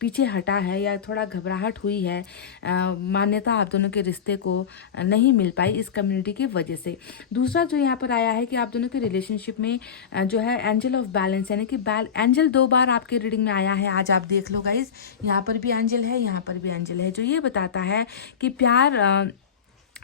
पीछे हटा है, या थोड़ा घबराहट हुई है। मान्यता आप दोनों के रिश्ते को नहीं मिल पाई इस कम्युनिटी की वजह से। दूसरा जो यहाँ पर आया है कि आप दोनों के रिलेशनशिप में जो है एंजल ऑफ बैलेंस, यानी कि एंजल 2 बार आपके रीडिंग में आया है। आज आप देख लो गाइज, यहाँ पर भी एंजल है, यहाँ पर भी एंजल है, जो ये बताता है कि प्यार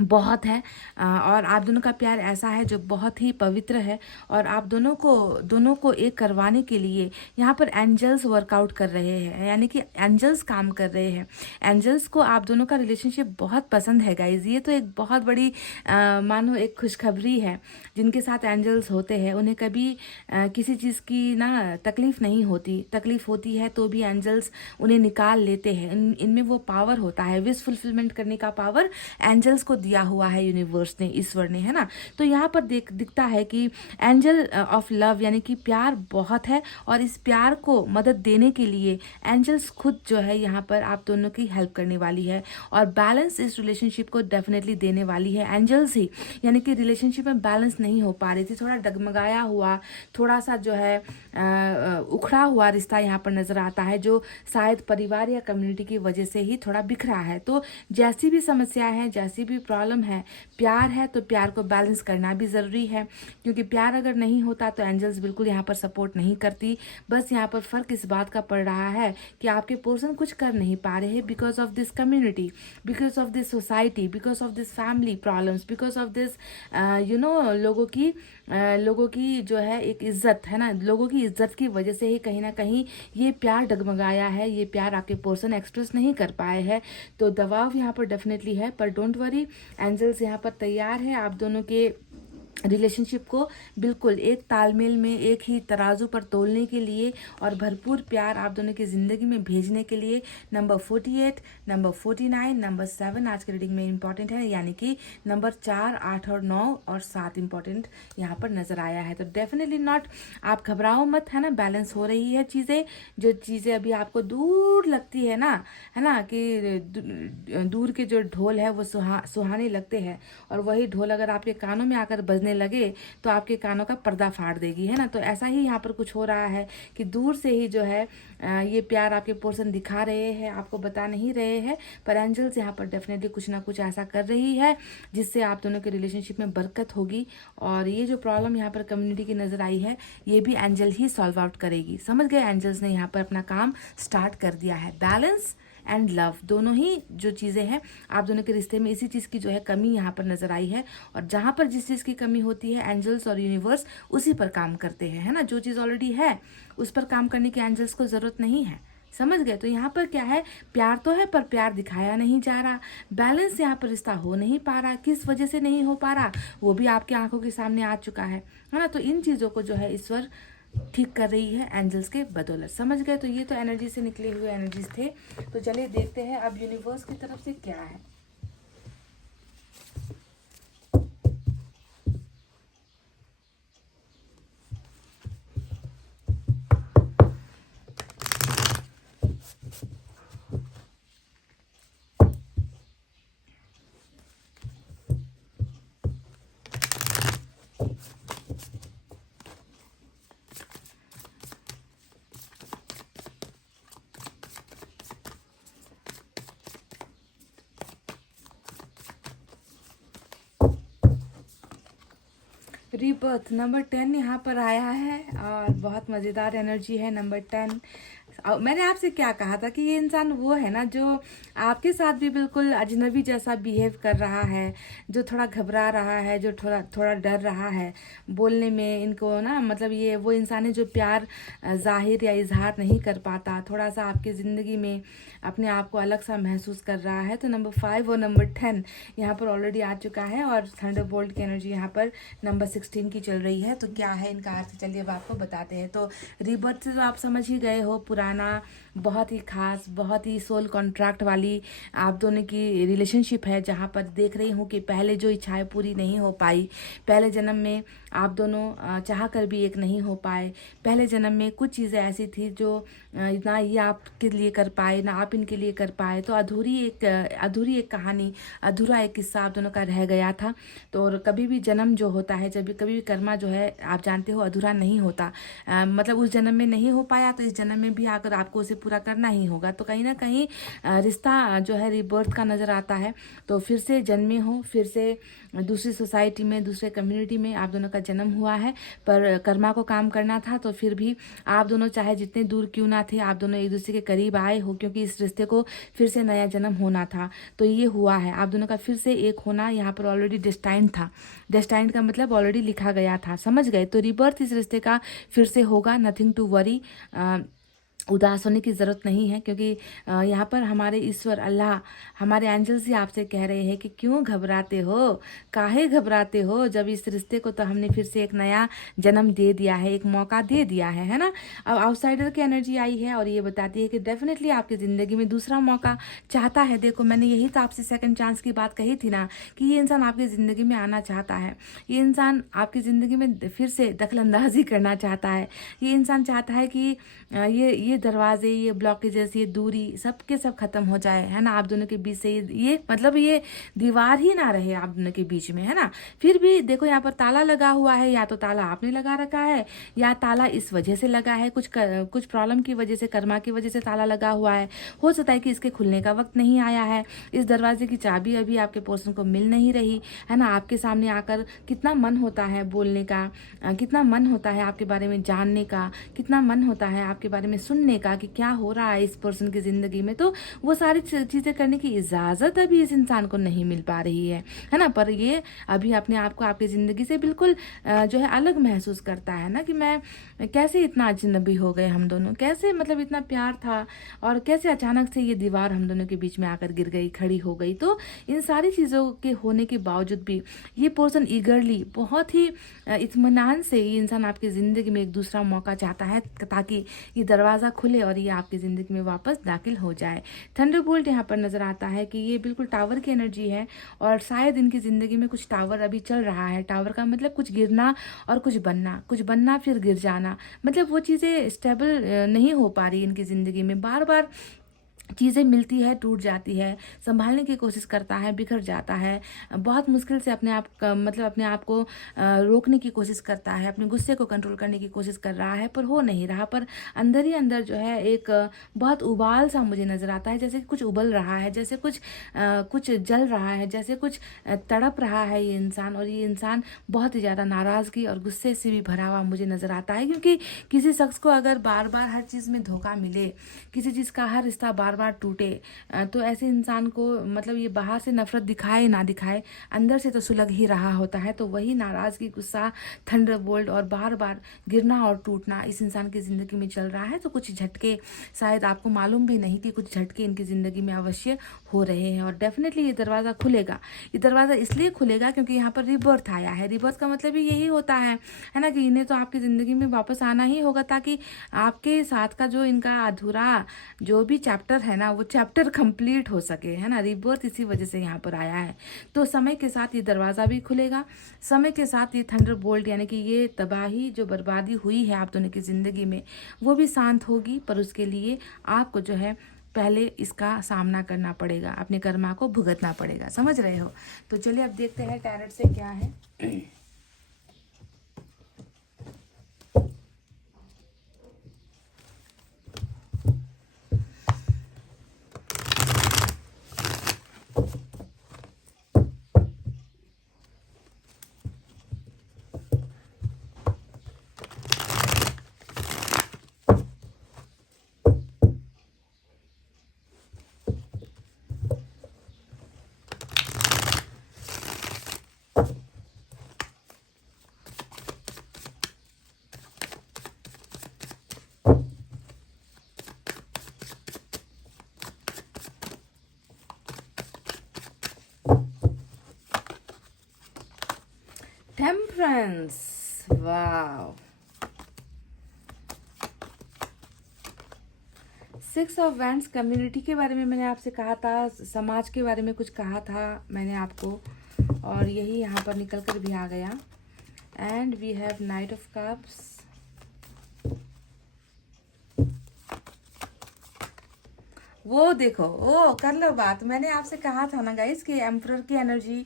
बहुत है, और आप दोनों का प्यार ऐसा है जो बहुत ही पवित्र है। और आप दोनों को एक करवाने के लिए यहाँ पर एंजल्स वर्कआउट कर रहे हैं, यानी कि एंजल्स काम कर रहे हैं। एंजल्स को आप दोनों का रिलेशनशिप बहुत पसंद है गाइज। ये तो एक बहुत बड़ी मानो एक खुशखबरी है। जिनके साथ एंजल्स होते हैं उन्हें कभी किसी चीज़ की ना तकलीफ नहीं होती। तकलीफ होती है तो भी एंजल्स उन्हें निकाल लेते हैं। इनमें वो पावर होता है, विश फुलफिलमेंट करने का पावर एंजल्स को दिया हुआ है यूनिवर्स ने, ईश्वर ने, है ना। तो यहाँ पर दिखता है कि एंजल ऑफ लव यानी कि प्यार बहुत है, और इस प्यार को मदद देने के लिए एंजल्स खुद जो है यहाँ पर आप दोनों की हेल्प करने वाली है, और बैलेंस इस रिलेशनशिप को डेफिनेटली देने वाली है एंजल्स ही। यानी कि रिलेशनशिप में बैलेंस नहीं हो पा रही थी, थोड़ा डगमगाया हुआ, थोड़ा सा जो है उखड़ा हुआ रिश्ता यहाँ पर नजर आता है, जो शायद परिवार या कम्युनिटी की वजह से ही थोड़ा बिखरा है। तो जैसी भी समस्या है, जैसी भी प्रॉब्लम है, प्यार है तो प्यार को बैलेंस करना भी ज़रूरी है, क्योंकि प्यार अगर नहीं होता तो एंजल्स बिल्कुल यहाँ पर सपोर्ट नहीं करती। बस यहाँ पर फ़र्क इस बात का पड़ रहा है कि आपके पर्सन कुछ कर नहीं पा रहे हैं because of this community, because of this society, because of this family problems, because of this लोगों की जो है एक इज्जत, है ना, लोगों की इज्जत की वजह से ही कहीं ना कहीं ये प्यार डगमगाया है, ये प्यार आपके पर्सन एक्सप्रेस नहीं कर पाए हैं। तो दबाव यहाँ पर डेफिनेटली है, पर डोंट वरी, एंजल्स यहाँ पर तैयार है आप दोनों के रिलेशनशिप को बिल्कुल एक तालमेल में, एक ही तराजू पर तोलने के लिए, और भरपूर प्यार आप दोनों की ज़िंदगी में भेजने के लिए। नंबर 48, नंबर 49, नंबर 7 आज के रीडिंग में इंपॉर्टेंट है, यानी कि नंबर 4, 8 और 9 और 7 इंपॉर्टेंट यहाँ पर नज़र आया है। तो डेफिनेटली नॉट, आप घबराओ मत, है ना, बैलेंस हो रही है चीज़ें। जो चीज़ें अभी आपको दूर लगती है ना, कि दूर के जो ढोल है वो सुहाने लगते हैं, और वही ढोल अगर आपके कानों में आकर बजने लगे तो आपके कानों का पर्दा फाड़ देगी, है ना। तो ऐसा ही यहाँ पर कुछ हो रहा है कि दूर से ही जो है ये प्यार आपके पर्सन दिखा रहे हैं, आपको बता नहीं रहे हैं, पर एंजल्स यहाँ पर डेफिनेटली कुछ ना कुछ ऐसा कर रही है जिससे आप दोनों के रिलेशनशिप में बरकत होगी। और ये जो प्रॉब्लम यहाँ पर कम्युनिटी की नजर आई है, ये भी एंजल ही सॉल्व आउट करेगी। समझ गए, एंजल्स ने यहाँ पर अपना काम स्टार्ट कर दिया है। बैलेंस एंड लव, दोनों ही जो चीज़ें हैं आप दोनों के रिश्ते में इसी चीज़ की जो है कमी यहाँ पर नज़र आई है। और जहाँ पर जिस चीज़ की कमी होती है एंजल्स और यूनिवर्स उसी पर काम करते हैं, है ना। जो चीज़ ऑलरेडी है उस पर काम करने की एंजल्स को ज़रूरत नहीं है, समझ गए। तो यहाँ पर क्या है, प्यार तो है पर प्यार दिखाया नहीं जा रहा, बैलेंस यहाँ पर रिश्ता हो नहीं पा रहा, किस वजह से नहीं हो पा रहा वो भी आपकी आंखों के सामने आ चुका है ना। तो इन चीज़ों को जो है ईश्वर ठीक कर रही है एंजल्स के बदौलत, समझ गए। तो ये तो एनर्जी से निकले हुए एनर्जीज थे। तो चलिए देखते हैं अब यूनिवर्स की तरफ से क्या है। रीबर्थ नंबर 10 यहाँ पर आया है और बहुत मज़ेदार एनर्जी है नंबर 10। मैंने आपसे क्या कहा था कि ये इंसान वो है ना जो आपके साथ भी बिल्कुल अजनबी जैसा बिहेव कर रहा है, जो थोड़ा घबरा रहा है, जो थोड़ा थोड़ा डर रहा है बोलने में इनको ना, मतलब ये वो इंसान है जो प्यार जाहिर या इजहार नहीं कर पाता, थोड़ा सा आपकी ज़िंदगी में अपने आप को अलग सा महसूस कर रहा है। तो नंबर 5 और नंबर 10 यहाँ पर ऑलरेडी आ चुका है और थंडरबोल्ट की एनर्जी यहाँ पर नंबर 16 की चल रही है। तो क्या है इनका अर्थ, चलिए अब आपको बताते हैं। तो रीबर्थ से तो आप समझ ही गए हो, पुराना बहुत ही खास, बहुत ही सोल कॉन्ट्रैक्ट वाली आप दोनों की रिलेशनशिप है, जहाँ पर देख रही हूँ कि पहले जो इच्छाएं पूरी नहीं हो पाई, पहले जन्म में आप दोनों चाह कर भी एक नहीं हो पाए, पहले जन्म में कुछ चीज़ें ऐसी थी जो ना ये आपके लिए कर पाए ना आप इनके लिए कर पाए, तो अधूरी एक कहानी, अधूरा एक किस्सा आप दोनों का रह गया था। तो और कभी भी जन्म जो होता है, जब भी कभी भी कर्मा जो है आप जानते हो अधूरा नहीं होता, मतलब उस जन्म में नहीं हो पाया तो इस जन्म में भी अगर आपको उसे पूरा करना ही होगा। तो कहीं ना कहीं रिश्ता जो है रिबर्थ का नज़र आता है। तो फिर से जन्मे हो, फिर से दूसरी सोसाइटी में, दूसरे कम्युनिटी में आप दोनों का जन्म हुआ है, पर कर्मा को काम करना था। तो फिर भी आप दोनों चाहे जितने दूर क्यों ना थे, आप दोनों एक दूसरे के करीब आए हो, क्योंकि इस रिश्ते को फिर से नया जन्म होना था। तो ये हुआ है, आप दोनों का फिर से एक होना यहाँ पर ऑलरेडी डेस्टाइंड था। डेस्टाइंड का मतलब ऑलरेडी लिखा गया था, समझ गए। तो रिबर्थ इस रिश्ते का फिर से होगा, नथिंग टू वरी, उदास होने की ज़रूरत नहीं है, क्योंकि यहाँ पर हमारे ईश्वर अल्लाह, हमारे एंजल्स ही आपसे कह रहे हैं कि क्यों घबराते हो, काहे घबराते हो, जब इस रिश्ते को तो हमने फिर से एक नया जन्म दे दिया है, एक मौका दे दिया है ना। अब आउटसाइडर की एनर्जी आई है और ये बताती है कि डेफिनेटली आपकी ज़िंदगी में दूसरा मौका चाहता है। देखो मैंने यही तो आपसे सेकंड चांस की बात कही थी ना, कि ये इंसान आपकी ज़िंदगी में आना चाहता है, ये इंसान आपकी ज़िंदगी में फिर से दखलंदाजी करना चाहता है, ये इंसान चाहता है कि ये दरवाजे, ये ब्लॉकेजेस, ये दूरी सब के सब खत्म हो जाए, है ना। आप दोनों के बीच से ये मतलब ये दीवार ही ना रहे आप दोनों के बीच में, है ना। फिर भी देखो यहाँ पर ताला लगा हुआ है, या तो ताला आपने लगा रखा है या ताला इस वजह से लगा है, कुछ प्रॉब्लम की वजह से, कर्मा की वजह से ताला लगा हुआ है। हो सकता है कि इसके खुलने का वक्त नहीं आया है, इस दरवाजे की चाबी अभी आपके पर्सन को मिल नहीं रही, है ना। आपके सामने आकर कितना मन होता है बोलने का, कितना मन होता है आपके बारे में जानने का, कितना मन होता है आपके बारे में सुनने का कि क्या हो रहा है इस पर्सन की ज़िंदगी में। तो वो सारी चीज़ें करने की इजाज़त अभी इस इंसान को नहीं मिल पा रही है ना। पर ये अभी अपने आप को आपकी ज़िंदगी से बिल्कुल जो है अलग महसूस करता है ना, कि मैं कैसे इतना अजनबी हो गए हम दोनों, कैसे मतलब इतना प्यार था और कैसे अचानक से ये दीवार हम दोनों के बीच में आकर गिर गई, खड़ी हो गई। तो इन सारी चीज़ों के होने के बावजूद भी ये पर्सन ईगरली, बहुत ही इत्मीनान से ये इंसान आपकी ज़िंदगी में एक दूसरा मौका चाहता है, ताकि ये दरवाज़ा खुले और ये आपकी ज़िंदगी में वापस दाखिल हो जाए। थंडरबोल्ट यहाँ पर नज़र आता है कि ये बिल्कुल टावर की एनर्जी है और शायद इनकी ज़िंदगी में कुछ टावर अभी चल रहा है। टावर का मतलब कुछ गिरना और कुछ बनना फिर गिर जाना, मतलब वो चीज़ें स्टेबल नहीं हो पा रही इनकी ज़िंदगी में। बार बार चीज़ें मिलती है, टूट जाती है, संभालने की कोशिश करता है, बिखर जाता है, बहुत मुश्किल से अपने आप मतलब अपने आप को रोकने की कोशिश करता है, अपने गुस्से को कंट्रोल करने की कोशिश कर रहा है, पर हो नहीं रहा। पर अंदर ही अंदर जो है एक बहुत उबाल सा मुझे नज़र आता है, जैसे कुछ उबल रहा है, जैसे कुछ जल रहा है, जैसे कुछ तड़प रहा है ये इंसान। और ये इंसान बहुत ही ज़्यादा नाराज़गी और गुस्से से भी भरा हुआ मुझे नज़र आता है, क्योंकि किसी शख्स को अगर बार बार हर चीज़ में धोखा मिले, किसी चीज़ का हर रिश्ता बार बार बार टूटे, तो ऐसे इंसान को मतलब ये बाहर से नफरत दिखाए ना दिखाए, अंदर से तो सुलग ही रहा होता है। तो वही नाराज़गी, गुस्सा, थंडरबोल्ट और बार बार गिरना और टूटना इस इंसान की ज़िंदगी में चल रहा है। तो कुछ झटके शायद आपको मालूम भी नहीं कि कुछ झटके इनकी ज़िंदगी में अवश्य हो रहे हैं, और डेफिनेटली ये दरवाज़ा खुलेगा। ये दरवाज़ा इसलिए खुलेगा क्योंकि यहाँ पर रिबर्थ आया है। रिबर्थ का मतलब ही यही होता है ना, कि इन्हें तो आपकी ज़िंदगी में वापस आना ही होगा, ताकि आपके साथ का जो इनका अधूरा जो भी चैप्टर है ना, वो चैप्टर कंप्लीट हो सके, है ना। रिबर्थ इसी वजह से यहाँ पर आया है। तो समय के साथ ये दरवाज़ा भी खुलेगा, समय के साथ ये थंडरबोल्ट यानी कि ये तबाही जो बर्बादी हुई है आप दोनों की ज़िंदगी में, वो भी शांत होगी। पर उसके लिए आपको जो है पहले इसका सामना करना पड़ेगा, अपने कर्मा को भुगतना पड़ेगा, समझ रहे हो। तो चलिए अब देखते हैं टैरेट से क्या है। Temperance, wow. 6 of wands, community के बारे में मैंने आपसे कहा था, समाज के बारे में कुछ कहा था मैंने आपको, और यही यहाँ पर निकल कर भी आ गया। And we have knight of cups, वो देखो, ओ कर लो बात। मैंने आपसे कहा था ना गाइस कि एम्परर की एनर्जी,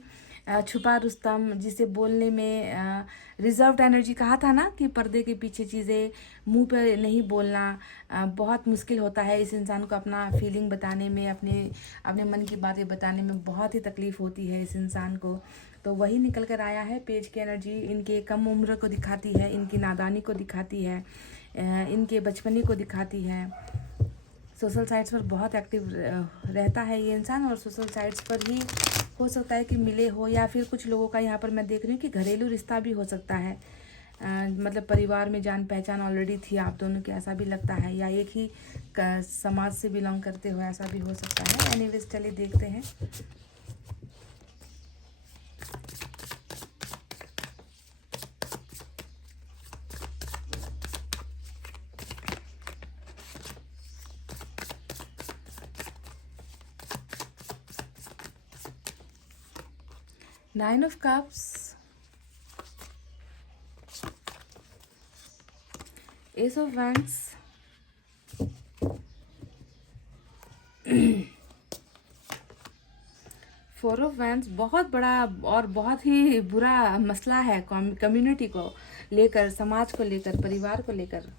छुपा रुस्तम, जिसे बोलने में रिजर्व्ड एनर्जी कहा था ना, कि पर्दे के पीछे चीज़ें, मुंह पर नहीं बोलना, बहुत मुश्किल होता है इस इंसान को अपना फीलिंग बताने में, अपने अपने मन की बातें बताने में बहुत ही तकलीफ़ होती है इस इंसान को। तो वही निकल कर आया है। पेज की एनर्जी इनके कम उम्र को दिखाती है, इनकी नादानी को दिखाती है, इनके बचपने को दिखाती है। सोशल साइट्स पर बहुत एक्टिव रहता है ये इंसान, और सोशल साइट्स पर ही हो सकता है कि मिले हो, या फिर कुछ लोगों का यहाँ पर मैं देख रही हूँ कि घरेलू रिश्ता भी हो सकता है। मतलब परिवार में जान पहचान ऑलरेडी थी आप दोनों की, ऐसा भी लगता है, या एक ही समाज से बिलोंग करते हो, ऐसा भी हो सकता है। एनीवेज चलिए देखते हैं। Nine of cups, S of wands, four of wands. बहुत बड़ा और बहुत ही बुरा मसला है कम्युनिटी को लेकर, समाज को लेकर, परिवार को लेकर।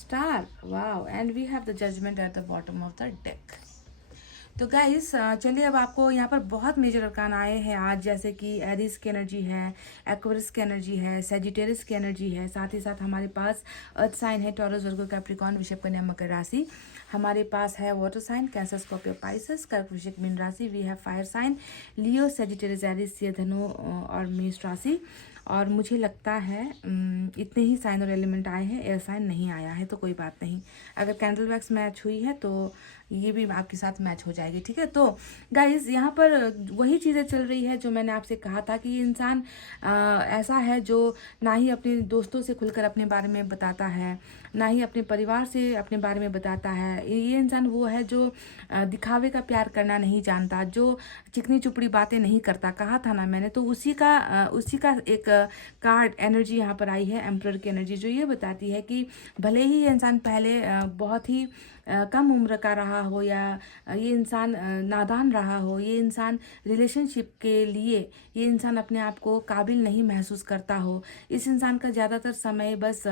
Star, wow. And we have the judgement at the bottom of the deck. तो गाइस चलिए अब आपको यहाँ पर बहुत मेजर अरकान आए हैं आज, जैसे कि एरीज की एनर्जी है, एक्वेरियस की एनर्जी है, सेजिटेरियस की एनर्जी है, साथ ही साथ हमारे पास अर्थ साइन है, टॉरस, वर्गो, कैप्रिकॉर्न, वृषभ, कन्या, मकर राशि। हमारे पास है water sign, Cancer, Scorpio, Pisces, कर्क, वृश्चिक, मीन राशि। We have fire sign, Leo, Sagittarius, Aries, सिंह, धनु और मेष राशि। और मुझे लगता है इतने ही साइन और एलिमेंट आए हैं, एयर साइन नहीं आया है, तो कोई बात नहीं। अगर कैंडल वैक्स मैच हुई है तो ये भी आपके साथ मैच हो जाएगी, ठीक है। तो गाइज यहाँ पर वही चीज़ें चल रही है जो मैंने आपसे कहा था कि इंसान ऐसा है जो ना ही अपने दोस्तों से खुलकर अपने बारे में बताता है, ना ही अपने परिवार से अपने बारे में बताता है। ये इंसान वो है जो दिखावे का प्यार करना नहीं जानता, जो चिकनी चुपड़ी बातें नहीं करता, कहा था ना मैंने। तो उसी का एक कार्ड एनर्जी यहाँ पर आई है, एम्परर की एनर्जी, जो ये बताती है कि भले ही ये इंसान पहले बहुत ही कम उम्र का रहा हो, या ये इंसान नादान रहा हो, ये इंसान रिलेशनशिप के लिए ये इंसान अपने आप को काबिल नहीं महसूस करता हो, इस इंसान का ज़्यादातर समय बस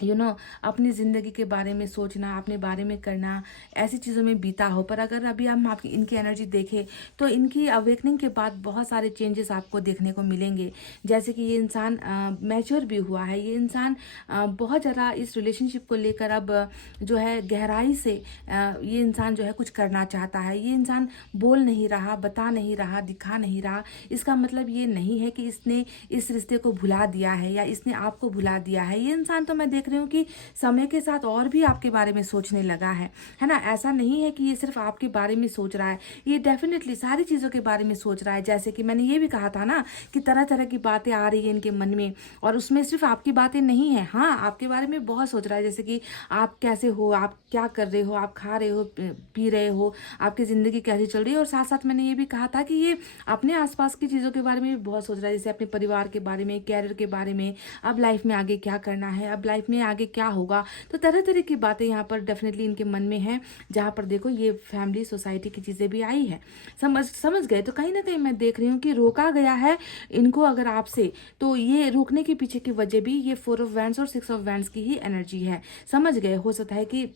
अपनी ज़िंदगी के बारे में सोचना, अपने बारे में करना, ऐसी चीज़ों में बीता हो। पर अगर अभी हम आपकी इनकी एनर्जी देखें तो इनकी अवेकनिंग के बाद बहुत सारे चेंजेस आपको देखने को मिलेंगे। जैसे कि ये इंसान मैच्योर भी हुआ है, ये इंसान बहुत ज़्यादा इस रिलेशनशिप को लेकर अब जो है गहराई से ये इंसान जो है कुछ करना चाहता है। ये इंसान बोल नहीं रहा, बता नहीं रहा, दिखा नहीं रहा। इसका मतलब ये नहीं है कि इसने इस रिश्ते को भुला दिया है या इसने आपको भुला दिया है। ये इंसान तो मैं देख रही हूँ कि समय के साथ और भी आपके बारे में सोचने लगा है ना। ऐसा नहीं है कि ये सिर्फ आपके बारे में सोच रहा है, ये डेफिनेटली सारी चीज़ों के बारे में सोच रहा है। जैसे कि मैंने ये भी कहा था ना कि तरह तरह की बातें आ रही है इनके मन में, और उसमें सिर्फ आपकी बातें नहीं है, हाँ आपके बारे में बहुत सोच रहा है। जैसे कि आप कैसे हो, आप क्या कर रहे हो, आप खा रहे हो, पी रहे हो, आपकी ज़िंदगी कैसी चल रही है। और साथ साथ मैंने ये भी कहा था कि ये अपने आसपास की चीज़ों के बारे में भी बहुत सोच रहा है, जैसे अपने परिवार के बारे में, कैरियर के बारे में, अब लाइफ में आगे क्या करना है, अब लाइफ में आगे क्या होगा। तो तरह तरह की बातें यहाँ पर डेफिनेटली इनके मन में हैं, जहाँ पर देखो ये फैमिली सोसाइटी की चीज़ें भी आई है। समझ गए। तो कहीं ना कहीं मैं देख रही हूँ कि रोका गया है इनको अगर आपसे, तो ये रोकने के पीछे की वजह भी ये 4 ऑफ वैंड्स और 6 ऑफ वैंड्स की ही एनर्जी है। समझ गए। हो सकता है कि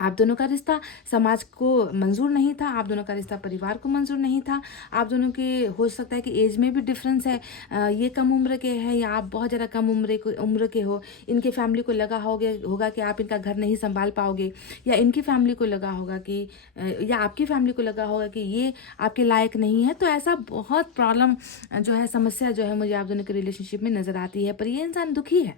आप दोनों का रिश्ता समाज को मंजूर नहीं था, आप दोनों का रिश्ता परिवार को मंजूर नहीं था, आप दोनों के हो सकता है कि एज में भी डिफरेंस है। ये कम उम्र के हैं या आप बहुत ज़्यादा कम उम्र के हो। इनके फैमिली को लगा होगा कि आप इनका घर नहीं संभाल पाओगे, या इनकी फैमिली को लगा होगा कि या आपकी फैमिली को लगा होगा कि ये आपके लायक नहीं है। तो ऐसा बहुत प्रॉब्लम जो है, समस्या जो है मुझे आप दोनों के रिलेशनशिप में नज़र आती है। पर ये इंसान दुखी है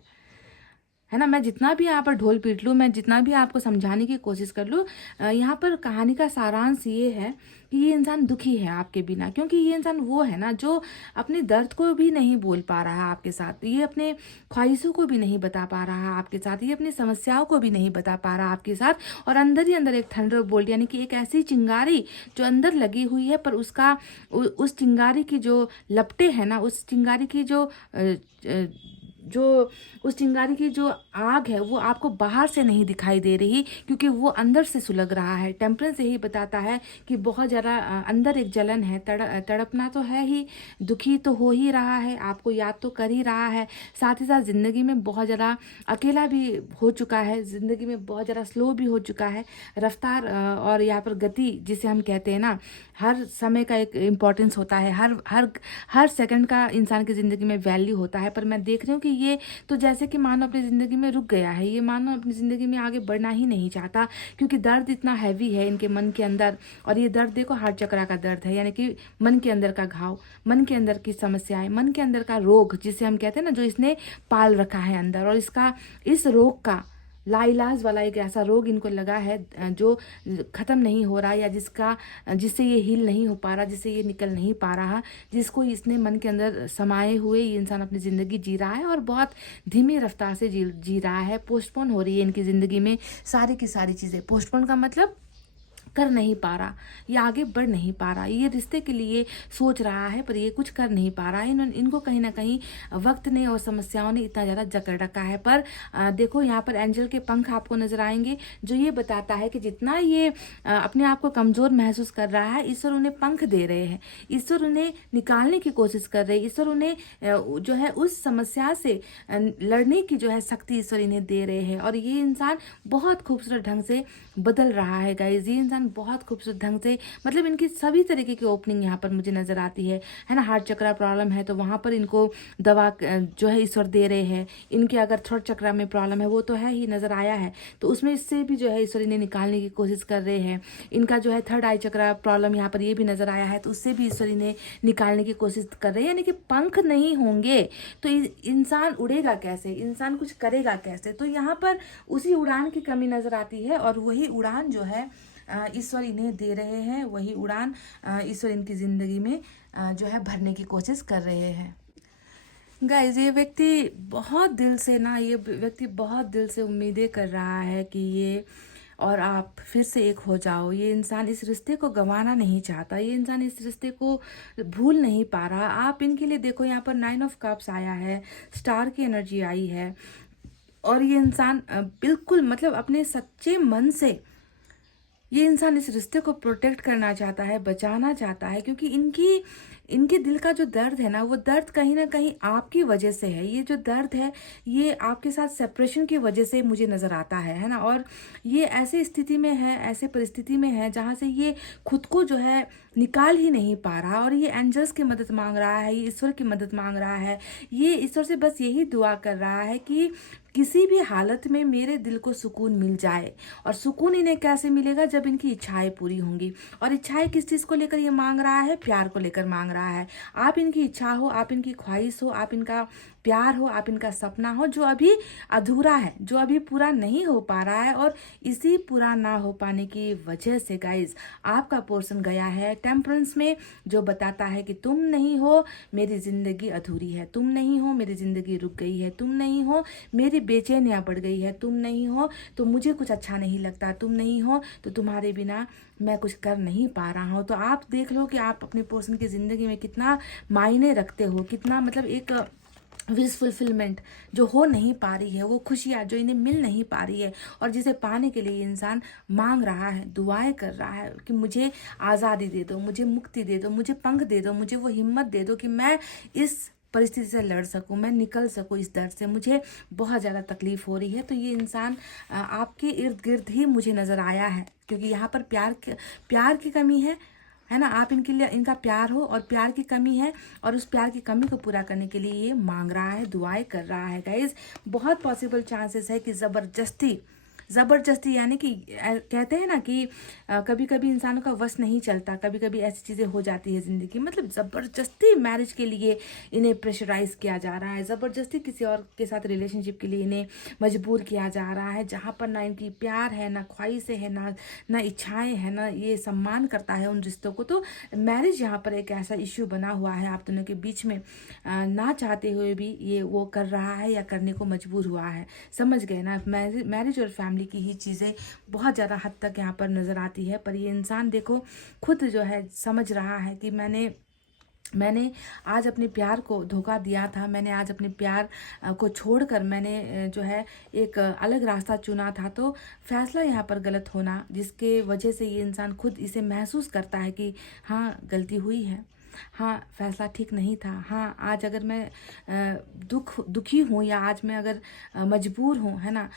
ना। मैं जितना भी यहाँ पर ढोल पीट लूँ, मैं जितना भी आपको समझाने की कोशिश कर लूँ, यहाँ पर कहानी का सारांश ये है कि ये इंसान दुखी है आपके बिना, क्योंकि ये इंसान वो है ना जो अपने दर्द को भी नहीं बोल पा रहा है आपके साथ, ये अपने ख्वाहिशों को भी नहीं बता पा रहा है आपके साथ, ये अपनी समस्याओं को भी नहीं बता पा रहा आपके साथ। और अंदर ही अंदर एक थंडर बोल्ट, यानी कि एक ऐसी चिंगारी जो अंदर लगी हुई है, पर उसका उस चिंगारी की जो लपटें हैं ना, उस चिंगारी की जो उस चिंगारी की जो आग है वो आपको बाहर से नहीं दिखाई दे रही, क्योंकि वो अंदर से सुलग रहा है। टेम्परेंस यही बताता है कि बहुत ज़्यादा अंदर एक जलन है, तड़पना तो है ही, दुखी तो हो ही रहा है, आपको याद तो कर ही रहा है। साथ ही साथ ज़िंदगी में बहुत ज़्यादा अकेला भी हो चुका है, ज़िंदगी में बहुत ज़्यादा स्लो भी हो चुका है। रफ्तार और यहाँ पर गति जिसे हम कहते हैं ना, हर समय का एक इम्पोर्टेंस होता है, हर सेकंड का इंसान की ज़िंदगी में वैल्यू होता है। पर मैं देख रही हूँ कि ये तो जैसे कि मानो अपनी ज़िंदगी में रुक गया है, ये मानो अपनी ज़िंदगी में आगे बढ़ना ही नहीं चाहता, क्योंकि दर्द इतना हैवी है इनके मन के अंदर। और ये दर्द देखो हार्ट चक्रा का दर्द है, यानी कि मन के अंदर का घाव, मन के अंदर की समस्याएं, मन के अंदर का रोग जिसे हम कहते हैं ना, जो इसने पाल रखा है अंदर। और इस रोग का लाइलाज वाला एक ऐसा रोग इनको लगा है जो ख़त्म नहीं हो रहा, या जिससे ये हील नहीं हो पा रहा, जिससे ये निकल नहीं पा रहा, जिसको इसने मन के अंदर समाये हुए ये इंसान अपनी ज़िंदगी जी रहा है, और बहुत धीमी रफ्तार से जी रहा है। पोस्टपोन हो रही है इनकी ज़िंदगी में सारी की सारी चीज़ें। पोस्टपोन का मतलब कर नहीं पा रहा, ये आगे बढ़ नहीं पा रहा, ये रिश्ते के लिए सोच रहा है पर ये कुछ कर नहीं पा रहा है। इनको कहीं ना कहीं वक्त ने और समस्याओं ने इतना ज़्यादा जकड़ रखा है। पर देखो यहाँ पर एंजल के पंख आपको नजर आएंगे, जो ये बताता है कि जितना ये अपने आप को कमज़ोर महसूस कर रहा है, ईश्वर उन्हें पंख दे रहे हैं, ईश्वर उन्हें निकालने की कोशिश कर रहे हैं, ईश्वर उन्हें जो है उस समस्या से लड़ने की जो है शक्ति ईश्वर इन्हें दे रहे हैं। और ये इंसान बहुत खूबसूरत ढंग से बदल रहा है गाइज, ये इंसान बहुत खूबसूरत ढंग से, मतलब इनकी सभी तरीके की ओपनिंग यहाँ पर मुझे नजर आती है ना। हार्ट चक्रा प्रॉब्लम है तो वहाँ पर इनको दवा जो है ईश्वर दे रहे हैं। इनके अगर थर्ड चक्रा में प्रॉब्लम है, वो तो है ही, नजर आया है, तो उसमें इससे भी जो है ईश्वर इन्हें निकालने की कोशिश कर रहे हैं। इनका जो है थर्ड आई चक्रा प्रॉब्लम यहाँ पर ये भी नजर आया है, तो उससे भी ईश्वर इन्हें निकालने की कोशिश कर रहे हैं। यानी कि पंख नहीं होंगे तो इंसान उड़ेगा कैसे, इंसान कुछ करेगा कैसे। तो यहाँ पर उसी उड़ान की कमी नजर आती है, और वही उड़ान जो है ईश्वर इन्हें दे रहे हैं, वही उड़ान ईश्वर इनकी ज़िंदगी में जो है भरने की कोशिश कर रहे हैं। गाइज ये व्यक्ति बहुत दिल से उम्मीदें कर रहा है कि ये और आप फिर से एक हो जाओ। ये इंसान इस रिश्ते को गंवाना नहीं चाहता, ये इंसान इस रिश्ते को भूल नहीं पा रहा। आप इनके लिए देखो, यहाँ पर 9 ऑफ कप्स आया है, स्टार की एनर्जी आई है, और ये इंसान बिल्कुल मतलब अपने सच्चे मन से ये इंसान इस रिश्ते को प्रोटेक्ट करना चाहता है, बचाना चाहता है, क्योंकि इनकी इनके दिल का जो दर्द है ना, वो दर्द कहीं ना कहीं आपकी वजह से है। ये जो दर्द है, ये आपके साथ सेपरेशन की वजह से मुझे नज़र आता है ना। और ये ऐसी स्थिति में है, ऐसे परिस्थिति में है जहाँ से ये खुद को जो है निकाल ही नहीं पा रहा, और ये एंजल्स की मदद मांग रहा है, ये ईश्वर की मदद मांग रहा है। ये ईश्वर से बस यही दुआ कर रहा है कि किसी भी हालत में मेरे दिल को सुकून मिल जाए। और सुकून इन्हें कैसे मिलेगा? जब इनकी इच्छाएं पूरी होंगी। और इच्छाएं किस चीज़ को लेकर ये मांग रहा है? प्यार को लेकर मांग रहा है। आप इनकी इच्छा हो, आप इनकी ख्वाहिश हो, आप इनका प्यार हो, आप इनका सपना हो, जो अभी अधूरा है, जो अभी पूरा नहीं हो पा रहा है। और इसी पूरा ना हो पाने की वजह से गाइज आपका पोर्शन गया है टेम्परेंस में, जो बताता है कि तुम नहीं हो, मेरी जिंदगी अधूरी है, तुम नहीं हो, मेरी जिंदगी रुक गई है, तुम नहीं हो, मेरी बेचैनियाँ बढ़ गई है, तुम नहीं हो तो मुझे कुछ अच्छा नहीं लगता, तुम नहीं हो तो तुम्हारे बिना मैं कुछ कर नहीं पा रहा हूँ। तो आप देख लो कि आप अपने पर्सन की ज़िंदगी में कितना मायने रखते हो, कितना मतलब एक विश फुलफिलमेंट जो हो नहीं पा रही है, वो खुशियाँ जो इन्हें मिल नहीं पा रही है, और जिसे पाने के लिए इंसान मांग रहा है, दुआएं कर रहा है कि मुझे आज़ादी दे दो, मुझे मुक्ति दे दो, मुझे पंख दे दो, मुझे वो हिम्मत दे दो कि मैं इस परिस्थिति से लड़ सकूं, मैं निकल सकूं इस दर्द से, मुझे बहुत ज़्यादा तकलीफ हो रही है। तो ये इंसान आपके इर्द गिर्द ही मुझे नज़र आया है, क्योंकि यहाँ पर प्यार की कमी है ना। आप इनके लिए, इनका प्यार हो और प्यार की कमी है, और उस प्यार की कमी को पूरा करने के लिए ये मांग रहा है, दुआएं कर रहा है। गाइज बहुत पॉसिबल चांसेस है कि ज़बरदस्ती यानी कि कहते हैं ना कि कभी कभी इंसानों का वश नहीं चलता, कभी कभी ऐसी चीज़ें हो जाती है ज़िंदगी, मतलब ज़बरदस्ती मैरिज के लिए इन्हें प्रेशराइज किया जा रहा है, ज़बरदस्ती किसी और के साथ रिलेशनशिप के लिए इन्हें मजबूर किया जा रहा है, जहाँ पर ना इनकी प्यार है, ना ख्वाहिशें है, ना इच्छाएं है, ना ये सम्मान करता है उन रिश्तों को। तो मैरिज यहाँ पर एक ऐसा इश्यू बना हुआ है आप दोनों के बीच में, ना चाहते हुए भी ये वो कर रहा है या करने को मजबूर हुआ है। समझ गए ना? मैरिज और फैमिली की ही चीज़ें बहुत ज़्यादा हद तक यहाँ पर नज़र आती है। पर ये इंसान देखो खुद जो है समझ रहा है कि मैंने आज अपने प्यार को धोखा दिया था, मैंने आज अपने प्यार को छोड़कर मैंने जो है एक अलग रास्ता चुना था। तो फैसला यहाँ पर गलत होना, जिसके वजह से ये इंसान खुद इसे महसूस करता है कि हाँ गलती हुई है, हाँ फैसला ठीक नहीं था, हाँ आज अगर मैं दुखी हूँ, या आज मैं अगर मजबूर हूँ, है ना,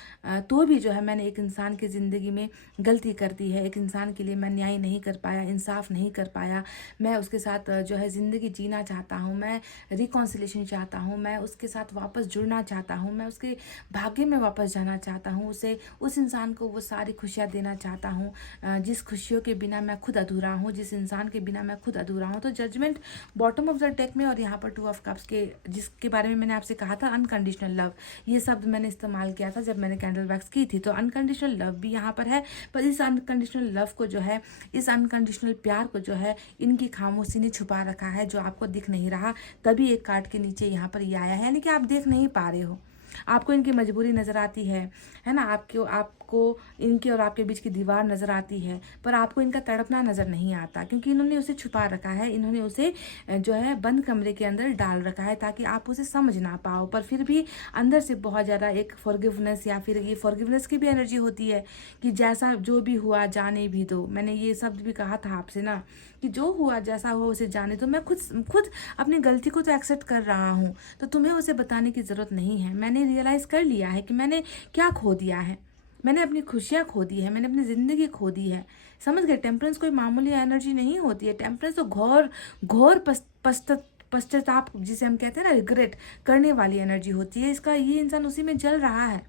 तो भी जो है मैंने एक इंसान की ज़िंदगी में गलती कर दी है, एक इंसान के लिए मैं न्याय नहीं कर पाया, इंसाफ नहीं कर पाया। मैं उसके साथ जो है ज़िंदगी जीना चाहता हूँ, मैं रिकॉन्सिलेशन चाहता हूँ, मैं उसके साथ वापस जुड़ना चाहता हूँ, मैं उसके भाग्य में वापस जाना चाहता हूँ, उस इंसान को वो सारी खुशियाँ देना चाहता हूँ जिस खुशियों के बिना मैं खुद अधूरा हूँ, जिस इंसान के बिना मैं खुद अधूरा हूँ। तो judgement bottom of the deck में, और यहाँ पर 2 ऑफ कप्स के, जिसके बारे में मैंने आपसे कहा था अनकंडीशनल लव, ये शब्द मैंने इस्तेमाल किया था जब मैंने कैंडल वैक्स की थी। तो अनकंडीशनल लव भी यहाँ पर है, पर इस अनकंडीशनल लव को जो है, इस अनकंडीशनल प्यार को जो है इनकी खामोशी ने छुपा रखा है, जो आपको दिख नहीं रहा। तभी एक कार्ड के नीचे यहाँ पर ये आया है, यानी कि आप देख नहीं पा रहे हो, आपको इनकी मजबूरी नज़र आती है ना, आपको इनके और आपके बीच की दीवार नज़र आती है, पर आपको इनका तड़पना नज़र नहीं आता, क्योंकि इन्होंने उसे छुपा रखा है, इन्होंने उसे जो है बंद कमरे के अंदर डाल रखा है ताकि आप उसे समझ ना पाओ। पर फिर भी अंदर से बहुत ज़्यादा एक फॉरगिवनेस, या फिर ये फॉरगिवनेस की भी एनर्जी होती है कि जैसा जो भी हुआ जाने भी दो। मैंने ये शब्द भी कहा था आपसे ना कि जो हुआ जैसा हो उसे जाने दो, मैं खुद अपनी गलती को तो एक्सेप्ट कर रहा हूँ, तो तुम्हें उसे बताने की ज़रूरत नहीं है। मैंने रियलाइज़ कर लिया है कि मैंने क्या खो दिया है, मैंने अपनी खुशियाँ खो दी है, मैंने अपनी ज़िंदगी खो दी है। समझ गए? टेम्परेंस कोई मामूली एनर्जी नहीं होती है, टेम्परेंस तो घोर पश्चाताप, जिसे हम कहते हैं ना रिग्रेट करने वाली एनर्जी होती है। इसका ये इंसान उसी में जल रहा है,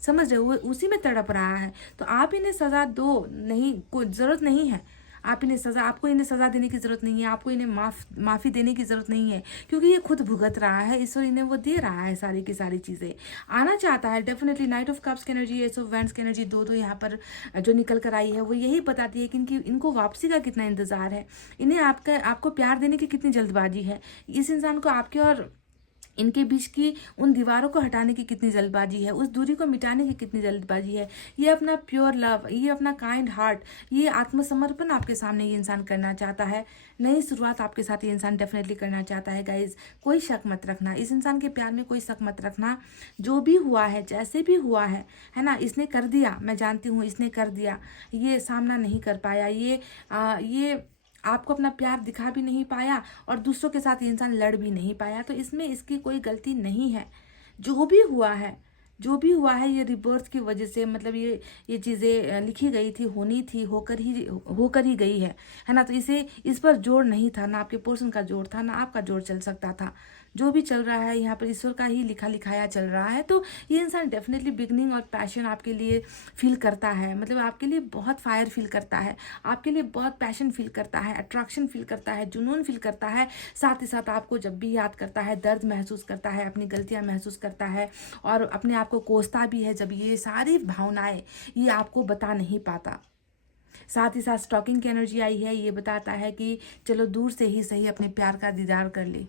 समझ रहे हो, वो उसी में तड़प रहा है। तो आप इन्हें सज़ा दो नहीं, कोई ज़रूरत नहीं है, आपको इन्हें सज़ा देने की ज़रूरत नहीं है, आपको इन्हें माफ़ी देने की ज़रूरत नहीं है, क्योंकि ये खुद भुगत रहा है, ईश्वर इन्हें वो दे रहा है सारी की सारी चीज़ें। आना चाहता है डेफिनेटली। नाइट ऑफ कप्स की एनर्जी, एस ऑफ वैंड्स की एनर्जी, दो यहाँ पर जो निकल कर आई है वो यही बताती है कि इनको वापसी का कितना इंतज़ार है, इन्हें आपको प्यार देने की कितनी जल्दबाजी है। इस इंसान को आपके और इनके बीच की उन दीवारों को हटाने की कितनी जल्दबाजी है, उस दूरी को मिटाने की कितनी जल्दबाजी है। ये अपना प्योर लव, ये अपना काइंड हार्ट, ये आत्मसमर्पण आपके सामने ये इंसान करना चाहता है। नई शुरुआत आपके साथ ये इंसान डेफिनेटली करना चाहता है गाइज। कोई शक मत रखना, इस इंसान के प्यार में कोई शक मत रखना। जो भी हुआ है, जैसे भी हुआ है ना, इसने कर दिया, मैं जानती हूँ इसने कर दिया। ये सामना नहीं कर पाया, ये आपको अपना प्यार दिखा भी नहीं पाया और दूसरों के साथ ये इंसान लड़ भी नहीं पाया। तो इसमें इसकी कोई गलती नहीं है। जो भी हुआ है, जो भी हुआ है, ये रिबर्थ की वजह से, मतलब ये चीज़ें लिखी गई थी, होनी थी, होकर ही गई है ना। तो इसे इस पर जोर नहीं था, ना आपके पोर्शन का जोर था, ना आपका जोर चल सकता था। जो भी चल रहा है यहाँ पर ईश्वर का ही लिखा लिखाया चल रहा है। तो ये इंसान डेफिनेटली बिगनिंग और पैशन आपके लिए फील करता है, मतलब आपके लिए बहुत फायर फील करता है, आपके लिए बहुत पैशन फील करता है, अट्रैक्शन फील करता है, जुनून फील करता है। साथ ही साथ आपको जब भी याद करता है, दर्द महसूस करता है, अपनी गलतियां महसूस करता है और अपने आप को कोसता भी है। जब ये सारी भावनाएं ये आपको बता नहीं पाता। साथ ही साथ स्टॉकिंग की एनर्जी आई है, ये बताता है कि चलो दूर से ही सही अपने प्यार का दीदार कर ले,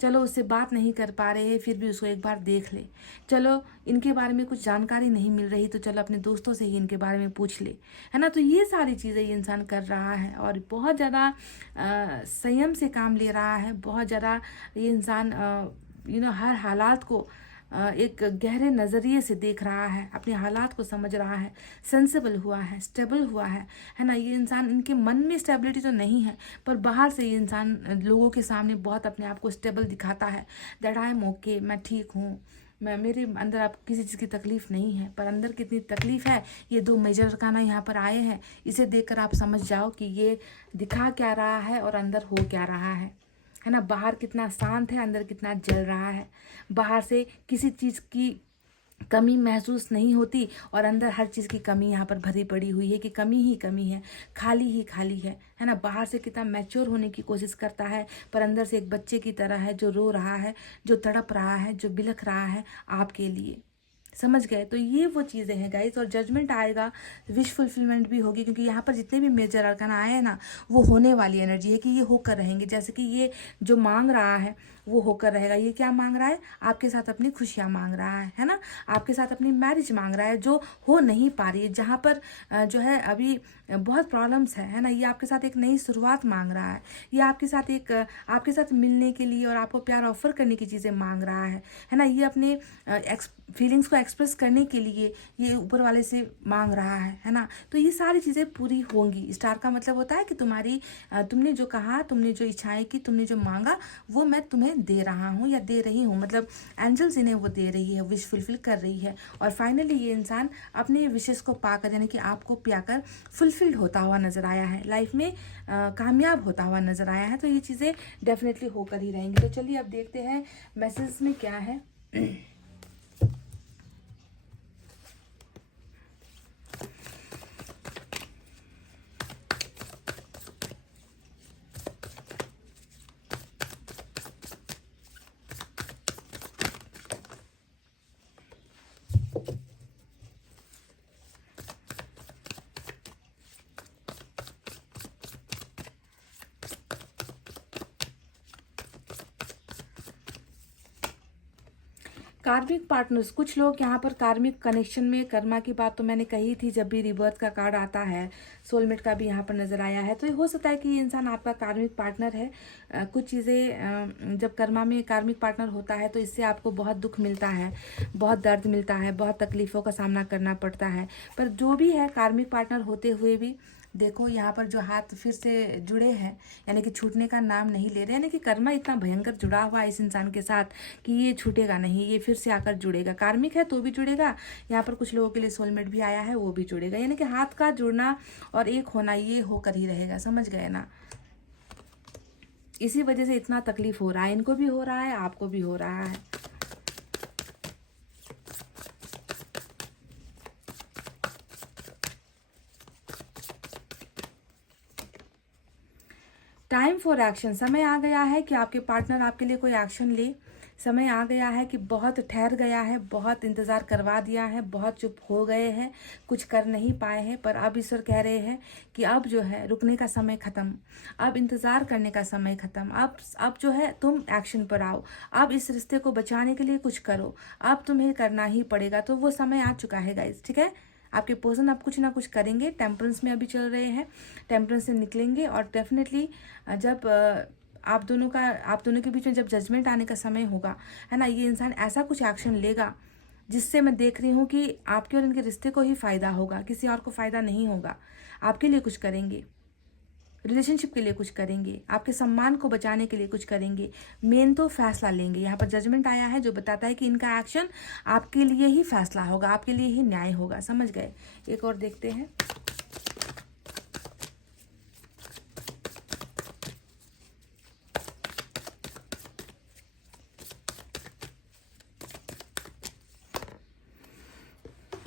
चलो उससे बात नहीं कर पा रहे हैं फिर भी उसको एक बार देख ले, चलो इनके बारे में कुछ जानकारी नहीं मिल रही तो चलो अपने दोस्तों से ही इनके बारे में पूछ ले, है ना। तो ये सारी चीज़ें ये इंसान कर रहा है और बहुत ज़्यादा संयम से काम ले रहा है। बहुत ज़्यादा ये इंसान हर हालात को एक गहरे नज़रिए से देख रहा है, अपने हालात को समझ रहा है, सेंसिबल हुआ है, स्टेबल हुआ है ना। ये इंसान, इनके मन में स्टेबिलिटी तो नहीं है पर बाहर से ये इंसान लोगों के सामने बहुत अपने आप को स्टेबल दिखाता है। दैट आई एम ओके, मैं ठीक हूँ, मेरे अंदर आप किसी चीज़ की तकलीफ़ नहीं है। पर अंदर कितनी तकलीफ़ है, ये दो मेजर अरकाना यहाँ पर आए हैं, इसे देखकर आप समझ जाओ कि ये दिखा क्या रहा है और अंदर हो क्या रहा है ना। बाहर कितना शांत है, अंदर कितना जल रहा है। बाहर से किसी चीज़ की कमी महसूस नहीं होती और अंदर हर चीज़ की कमी यहाँ पर भरी पड़ी हुई है कि कमी ही कमी है, खाली ही खाली है ना। बाहर से कितना मैच्योर होने की कोशिश करता है पर अंदर से एक बच्चे की तरह है, जो रो रहा है, जो तड़प रहा है, जो बिलख रहा है आपके लिए। समझ गए। तो ये वो चीज़ें हैं गाइस। और जजमेंट आएगा, विश फुलफिलमेंट भी होगी, क्योंकि यहाँ पर जितने भी मेजर अरकाना आए हैं ना, वो होने वाली एनर्जी है कि ये होकर रहेंगे। जैसे कि ये जो मांग रहा है वो होकर रहेगा। ये क्या मांग रहा है? आपके साथ अपनी खुशियाँ मांग रहा है ना, आपके साथ अपनी मैरिज मांग रहा है जो हो नहीं पा रही है, जहाँ पर जो है अभी बहुत प्रॉब्लम्स है ना। ये आपके साथ एक नई शुरुआत मांग रहा है, ये आपके साथ मिलने के लिए और आपको प्यार ऑफर करने की चीज़ें मांग रहा है ना। ये अपने फीलिंग्स को एक्सप्रेस करने के लिए ये ऊपर वाले से मांग रहा है ना। तो ये सारी चीज़ें पूरी होंगी। स्टार का मतलब होता है कि तुमने जो कहा, तुमने जो इच्छाएं की, तुमने जो मांगा, वो मैं तुम्हें दे रहा हूँ या दे रही हूँ। मतलब एंजल्स इन्हें वो दे रही है, विश फुलफिल कर रही है। और फाइनली ये इंसान अपने विशेष को पाकर, यानी कि आपको पाकर फुलफिल्ड होता हुआ नजर आया है, लाइफ में कामयाब होता हुआ नजर आया है। तो ये चीज़ें डेफिनेटली होकर ही रहेंगी। तो चलिए अब देखते हैं मैसेज में क्या है। कार्मिक पार्टनर्स, कुछ लोग यहाँ पर कार्मिक कनेक्शन में, कर्मा की बात तो मैंने कही थी जब भी रिबर्थ का कार्ड आता है, सोलमेट का भी यहाँ पर नज़र आया है। तो ये हो सकता है कि ये इंसान आपका कार्मिक पार्टनर है। कुछ चीज़ें जब कर्मा में कार्मिक पार्टनर होता है तो इससे आपको बहुत दुख मिलता है, बहुत दर्द मिलता है, बहुत तकलीफ़ों का सामना करना पड़ता है। पर जो भी है, कार्मिक पार्टनर होते हुए भी देखो यहाँ पर जो हाथ फिर से जुड़े हैं, यानी कि छूटने का नाम नहीं ले रहे, यानी कि कर्मा इतना भयंकर जुड़ा हुआ है इस इंसान के साथ कि ये छूटेगा नहीं, ये फिर से आकर जुड़ेगा। कार्मिक है तो भी जुड़ेगा। यहाँ पर कुछ लोगों के लिए सोलमेट भी आया है, वो भी जुड़ेगा। यानी कि हाथ का जुड़ना और एक होना ये होकर ही रहेगा। समझ गए ना। इसी वजह से इतना तकलीफ हो रहा है, इनको भी हो रहा है, आपको भी हो रहा है। टाइम फॉर एक्शन, समय आ गया है कि आपके पार्टनर आपके लिए कोई एक्शन ले। समय आ गया है कि बहुत ठहर गया है, बहुत इंतज़ार करवा दिया है, बहुत चुप हो गए हैं, कुछ कर नहीं पाए हैं, पर अब ईश्वर कह रहे हैं कि अब जो है रुकने का समय ख़त्म, अब इंतज़ार करने का समय ख़त्म, अब जो है तुम एक्शन पर आओ, अब इस रिश्ते को बचाने के लिए कुछ करो, अब तुम्हें करना ही पड़ेगा। तो वो समय आ चुका है गाइस, ठीक है। आपके पर्सन अब कुछ ना कुछ करेंगे, टेम्परेंस में अभी चल रहे हैं, टेम्परेंस से निकलेंगे और डेफिनेटली जब आप दोनों के बीच में जब जजमेंट आने का समय होगा, है ना, ये इंसान ऐसा कुछ एक्शन लेगा जिससे मैं देख रही हूँ कि आपके और इनके रिश्ते को ही फ़ायदा होगा, किसी और को फ़ायदा नहीं होगा। आपके लिए कुछ करेंगे, रिलेशनशिप के लिए कुछ करेंगे, आपके सम्मान को बचाने के लिए कुछ करेंगे, मेन तो फैसला लेंगे। यहाँ पर जजमेंट आया है जो बताता है कि इनका एक्शन आपके लिए ही फैसला होगा, आपके लिए ही न्याय होगा। समझ गए। एक और देखते हैं।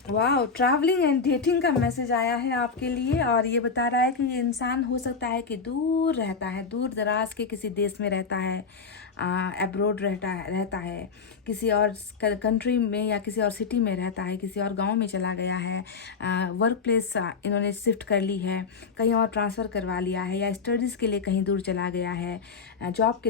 वाह, ट्रैवलिंग एंड डेटिंग का मैसेज आया है आपके लिए और ये बता रहा है कि ये इंसान हो सकता है कि दूर रहता है, दूर दराज के किसी देश में रहता है, अब्रोड रहता है, किसी और कंट्री में या किसी और सिटी में रहता है, किसी और गांव में चला गया है, वर्क प्लेस इन्होंने शिफ्ट कर ली है, कहीं और ट्रांसफ़र करवा लिया है, या स्टडीज़ के लिए कहीं दूर चला गया है, जॉब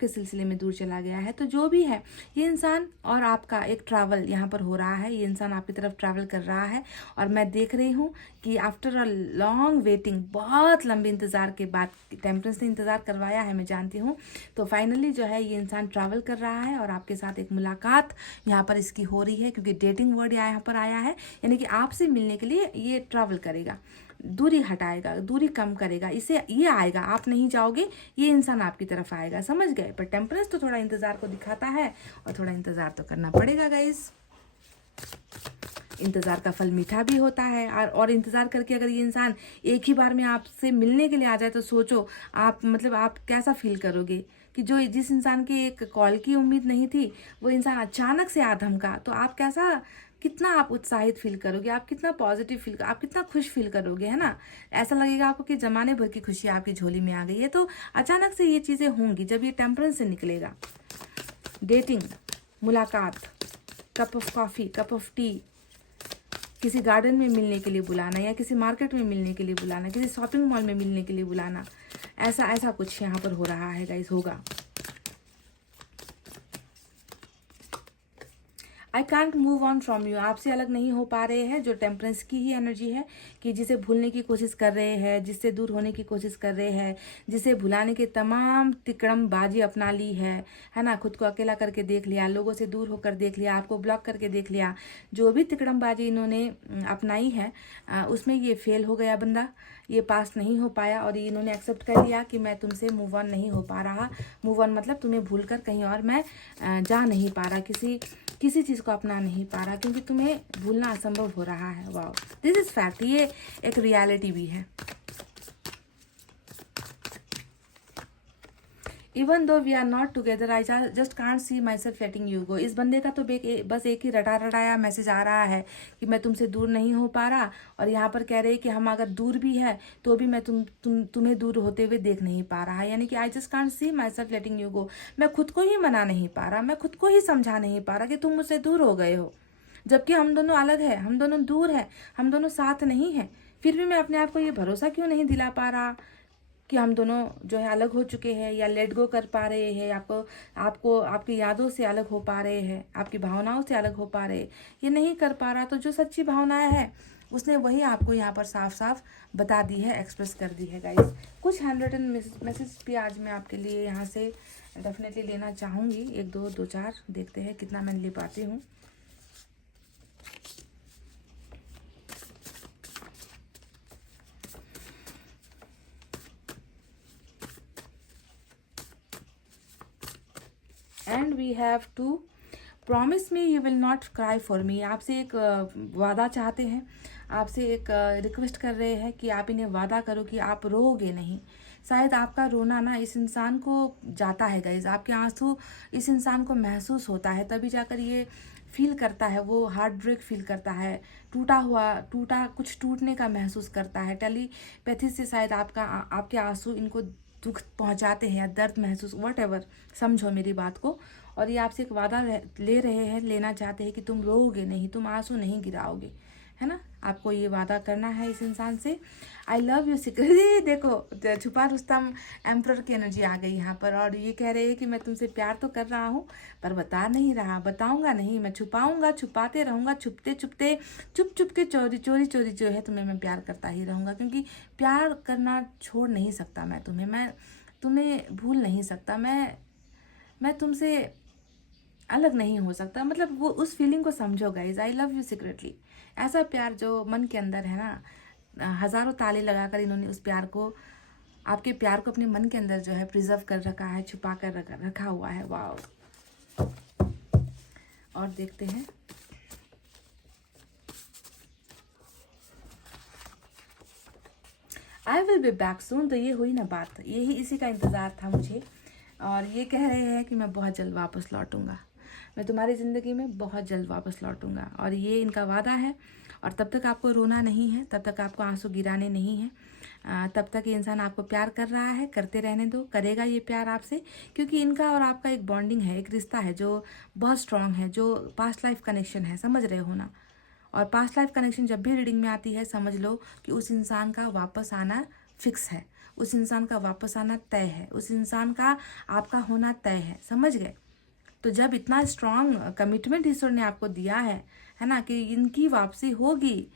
के सिलसिले में दूर चला गया है। तो जो भी है, ये इंसान और आपका एक ट्रैवल यहाँ पर हो रहा है, ये इंसान आपकी तरफ ट्रैवल कर रहा है और मैं देख रही हूँ कि आफ्टर अ लॉन्ग वेटिंग, बहुत लंबे इंतज़ार के बाद, टेम्परेंस ने इंतज़ार करवाया है, मैं जानती हूँ, तो फाइनली जो है ये इंसान ट्रैवल कर रहा है और आपके साथ एक मुलाकात यहाँ पर इसकी हो रही है, क्योंकि डेटिंग वर्ड यहाँ पर आया है, यानी कि आपसे मिलने के लिए ये ट्रैवल करेगा, दूरी हटाएगा, दूरी कम करेगा, इसे ये आएगा, आप नहीं जाओगे, ये इंसान आपकी तरफ आएगा। समझ गए। पर टेम्परेंस तो थोड़ा इंतज़ार को दिखाता है और थोड़ा इंतज़ार तो करना पड़ेगा गाइस। इंतज़ार का फल मीठा भी होता है और इंतज़ार करके अगर ये इंसान एक ही बार में आपसे मिलने के लिए आ जाए तो सोचो आप, मतलब आप कैसा फील करोगे कि जिस इंसान की एक कॉल की उम्मीद नहीं थी, वो इंसान अचानक से आ धमका, तो आप कितना आप उत्साहित फील करोगे, आप कितना पॉजिटिव फील, आप कितना खुश फील करोगे, है ना। ऐसा लगेगा आपको कि ज़माने भर की खुशी आपकी झोली में आ गई है। तो अचानक से ये चीज़ें होंगी जब ये टेम्परेंस से निकलेगा। डेटिंग, मुलाकात, cup of coffee, cup of T, किसी गार्डन में मिलने के लिए बुलाना, या किसी मार्केट में मिलने के लिए बुलाना, किसी शॉपिंग मॉल में मिलने के लिए बुलाना, ऐसा कुछ यहाँ पर हो रहा है गाइस, होगा। I can't move on from you, आपसे अलग नहीं हो पा रहे हैं, जो टेम्परेंस की ही एनर्जी है कि जिसे भूलने की कोशिश कर रहे हैं, जिससे दूर होने की कोशिश कर रहे हैं, जिसे भुलाने के तमाम तिकड़मबाजी अपना ली है ना, खुद को अकेला करके देख लिया, लोगों से दूर होकर देख लिया, आपको ब्लॉक करके देख लिया, जो भी तिकड़मबाजी इन्होंने अपनाई है उसमें ये फेल हो गया बंदा, ये पास नहीं हो पाया और ये इन्होंने एक्सेप्ट कर लिया कि मैं तुमसे मूव ऑन नहीं हो पा रहा। मूव ऑन मतलब तुम्हें भूलकर कहीं और मैं जा नहीं पा रहा, किसी चीज़ को अपना नहीं पा रहा, क्योंकि तुम्हें भूलना असंभव हो रहा है। वाओ, दिस इज़ फैक्ट, ये एक रियलिटी भी है। Even though we are not together, I just can't see myself letting you go. इस बंदे का तो बस एक ही रटाया मैसेज आ रहा है कि मैं तुमसे दूर नहीं हो पा रहा, और यहाँ पर कह रहे हैं कि हम अगर दूर भी है तो भी मैं तुम्हें दूर होते हुए देख नहीं पा रहा, यानी कि आई just can't see myself letting you गो। मैं खुद को ही मना नहीं पा रहा, मैं खुद को ही समझा नहीं पा रहा कि तुम मुझसे दूर हो गए हो, जबकि हम दोनों अलग है, हम दोनों दूर है, हम दोनों साथ नहीं है। फिर भी मैं अपने आप को ये भरोसा क्यों नहीं दिला पा रहा कि हम दोनों जो है अलग हो चुके हैं, या लेट गो कर पा रहे हैं, आपको आपकी यादों से अलग हो पा रहे हैं, आपकी भावनाओं से अलग हो पा रहे, ये नहीं कर पा रहा। तो जो सच्ची भावनाएं है उसने वही आपको यहाँ पर साफ साफ बता दी है, एक्सप्रेस कर दी है गाइस। कुछ हैंडरिटन मैसेज भी आज मैं आपके लिए यहाँ से डेफिनेटली लेना चाहूँगी, एक दो चार देखते हैं कितना मैं ले पाती हूँ। And we have to promise me you will not cry for me. आपसे एक वादा चाहते हैं, आपसे एक रिक्वेस्ट कर रहे हैं कि आप इन्हें वादा करो कि आप रोओगे नहीं। शायद आपका रोना ना इस इंसान को जाता है गाइज, आपके आंसू इस इंसान को महसूस होता है, तभी जाकर ये फील करता है, वो हार्ट ब्रेक फील करता है, टूटा कुछ टूटने का महसूस करता है। टेलीपैथी से शायद आपके आंसू इनको दुख पहुंचाते हैं या दर्द महसूस व्हाटएवर, समझो मेरी बात को। और ये आपसे एक वादा ले रहे हैं, लेना चाहते हैं कि तुम रोओगे नहीं, तुम आंसू नहीं गिराओगे, है ना। आपको ये वादा करना है इस इंसान से। आई लव यू सीक्रेटली। देखो छुपा रुस्तम एम्प्रर की एनर्जी आ गई यहाँ पर, और ये कह रहे हैं कि मैं तुमसे प्यार तो कर रहा हूँ पर बता नहीं रहा, बताऊंगा नहीं, मैं छुपाऊंगा, छुपाते रहूंगा, छुपते छुपते चुप चुप के चोरी चोरी चोरी जो है तुम्हें मैं प्यार करता ही रहूंगा, क्योंकि प्यार करना छोड़ नहीं सकता मैं तुम्हें भूल नहीं सकता, मैं तुमसे अलग नहीं हो सकता। मतलब वो उस फीलिंग को समझो guys. I love you secretly. ऐसा प्यार जो मन के अंदर है ना, हजारों ताले लगाकर इन्होंने उस प्यार को, आपके प्यार को अपने मन के अंदर जो है प्रिजर्व कर रखा है, छुपा कर रखा हुआ है। वाह। और देखते हैं I will be back soon. तो ये हुई ना बात, यही इसी का इंतज़ार था मुझे। और ये कह रहे हैं कि मैं बहुत जल्द वापस लौटूंगा, मैं तुम्हारी ज़िंदगी में बहुत जल्द वापस लौटूंगा, और ये इनका वादा है। और तब तक आपको रोना नहीं है, तब तक आपको आंसू गिराने नहीं है, तब तक ये इंसान आपको प्यार कर रहा है, करते रहने दो, करेगा ये प्यार आपसे, क्योंकि इनका और आपका एक बॉन्डिंग है, एक रिश्ता है जो बहुत स्ट्रांग है, जो पास्ट लाइफ कनेक्शन है, समझ रहे हो ना। और पास्ट लाइफ कनेक्शन जब भी रीडिंग में आती है, समझ लो कि उस इंसान का वापस आना फिक्स है, उस इंसान का वापस आना तय है, उस इंसान का आपका होना तय है, समझ गए। तो जब इतना स्ट्रांग कमिटमेंट ईश्वर ने आपको दिया है ना, कि इनकी वापसी होगी,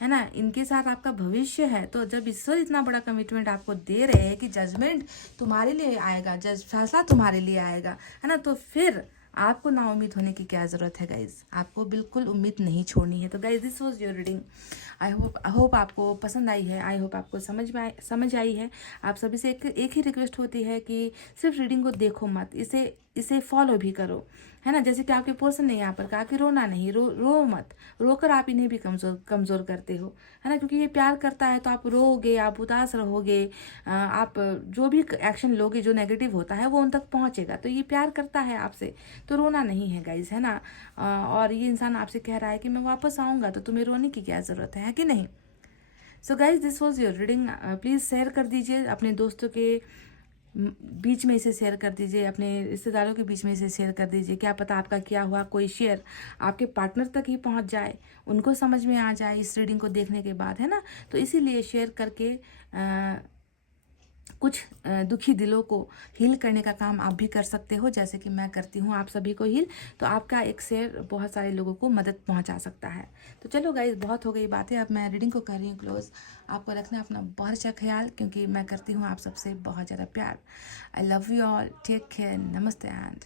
है ना, इनके साथ आपका भविष्य है, तो जब ईश्वर इतना बड़ा कमिटमेंट आपको दे रहे हैं कि जजमेंट तुम्हारे लिए आएगा, फैसला तुम्हारे लिए आएगा, है ना, तो फिर आपको ना उम्मीद होने की क्या ज़रूरत है गाइज। आपको बिल्कुल उम्मीद नहीं छोड़नी है। तो guys this was your reading. I hope आपको पसंद आई है, आई होप आपको समझ आई है। आप सभी से एक ही रिक्वेस्ट होती है कि सिर्फ रीडिंग को देखो मत, इसे फॉलो भी करो, है ना। जैसे कि आपके पर्सन ने यहाँ पर कहा कि रोना नहीं, रो मत, रोकर आप इन्हें भी कमज़ोर करते हो, है ना, क्योंकि ये प्यार करता है तो आप रोओगे, आप उदास रहोगे, आप जो भी एक्शन लोगे जो नेगेटिव होता है वो उन तक पहुँचेगा। तो ये प्यार करता है आपसे, तो रोना नहीं है गाइज, है ना। और ये इंसान आपसे कह रहा है कि मैं वापस आऊँगा, तो तुम्हें रोने की क्या ज़रूरत है कि नहीं। So guys this was your reading. Please share कर दीजिए अपने दोस्तों के बीच में, इसे शेयर कर दीजिए, अपने रिश्तेदारों के बीच में इसे शेयर कर दीजिए। क्या पता आपका किया हुआ कोई शेयर आपके पार्टनर तक ही पहुंच जाए, उनको समझ में आ जाए इस रीडिंग को देखने के बाद, है ना। तो इसीलिए शेयर करके कुछ दुखी दिलों को हील करने का काम आप भी कर सकते हो, जैसे कि मैं करती हूँ आप सभी को हील। तो आपका एक शेयर बहुत सारे लोगों को मदद पहुँचा सकता है। तो चलो गाइज, बहुत हो गई बातें, अब मैं रीडिंग को कर रही हूँ क्लोज। आपको रखना अपना बहुत अच्छा ख्याल, क्योंकि मैं करती हूँ आप सबसे बहुत ज़्यादा प्यार। I love you all, take care, नमस्ते एंड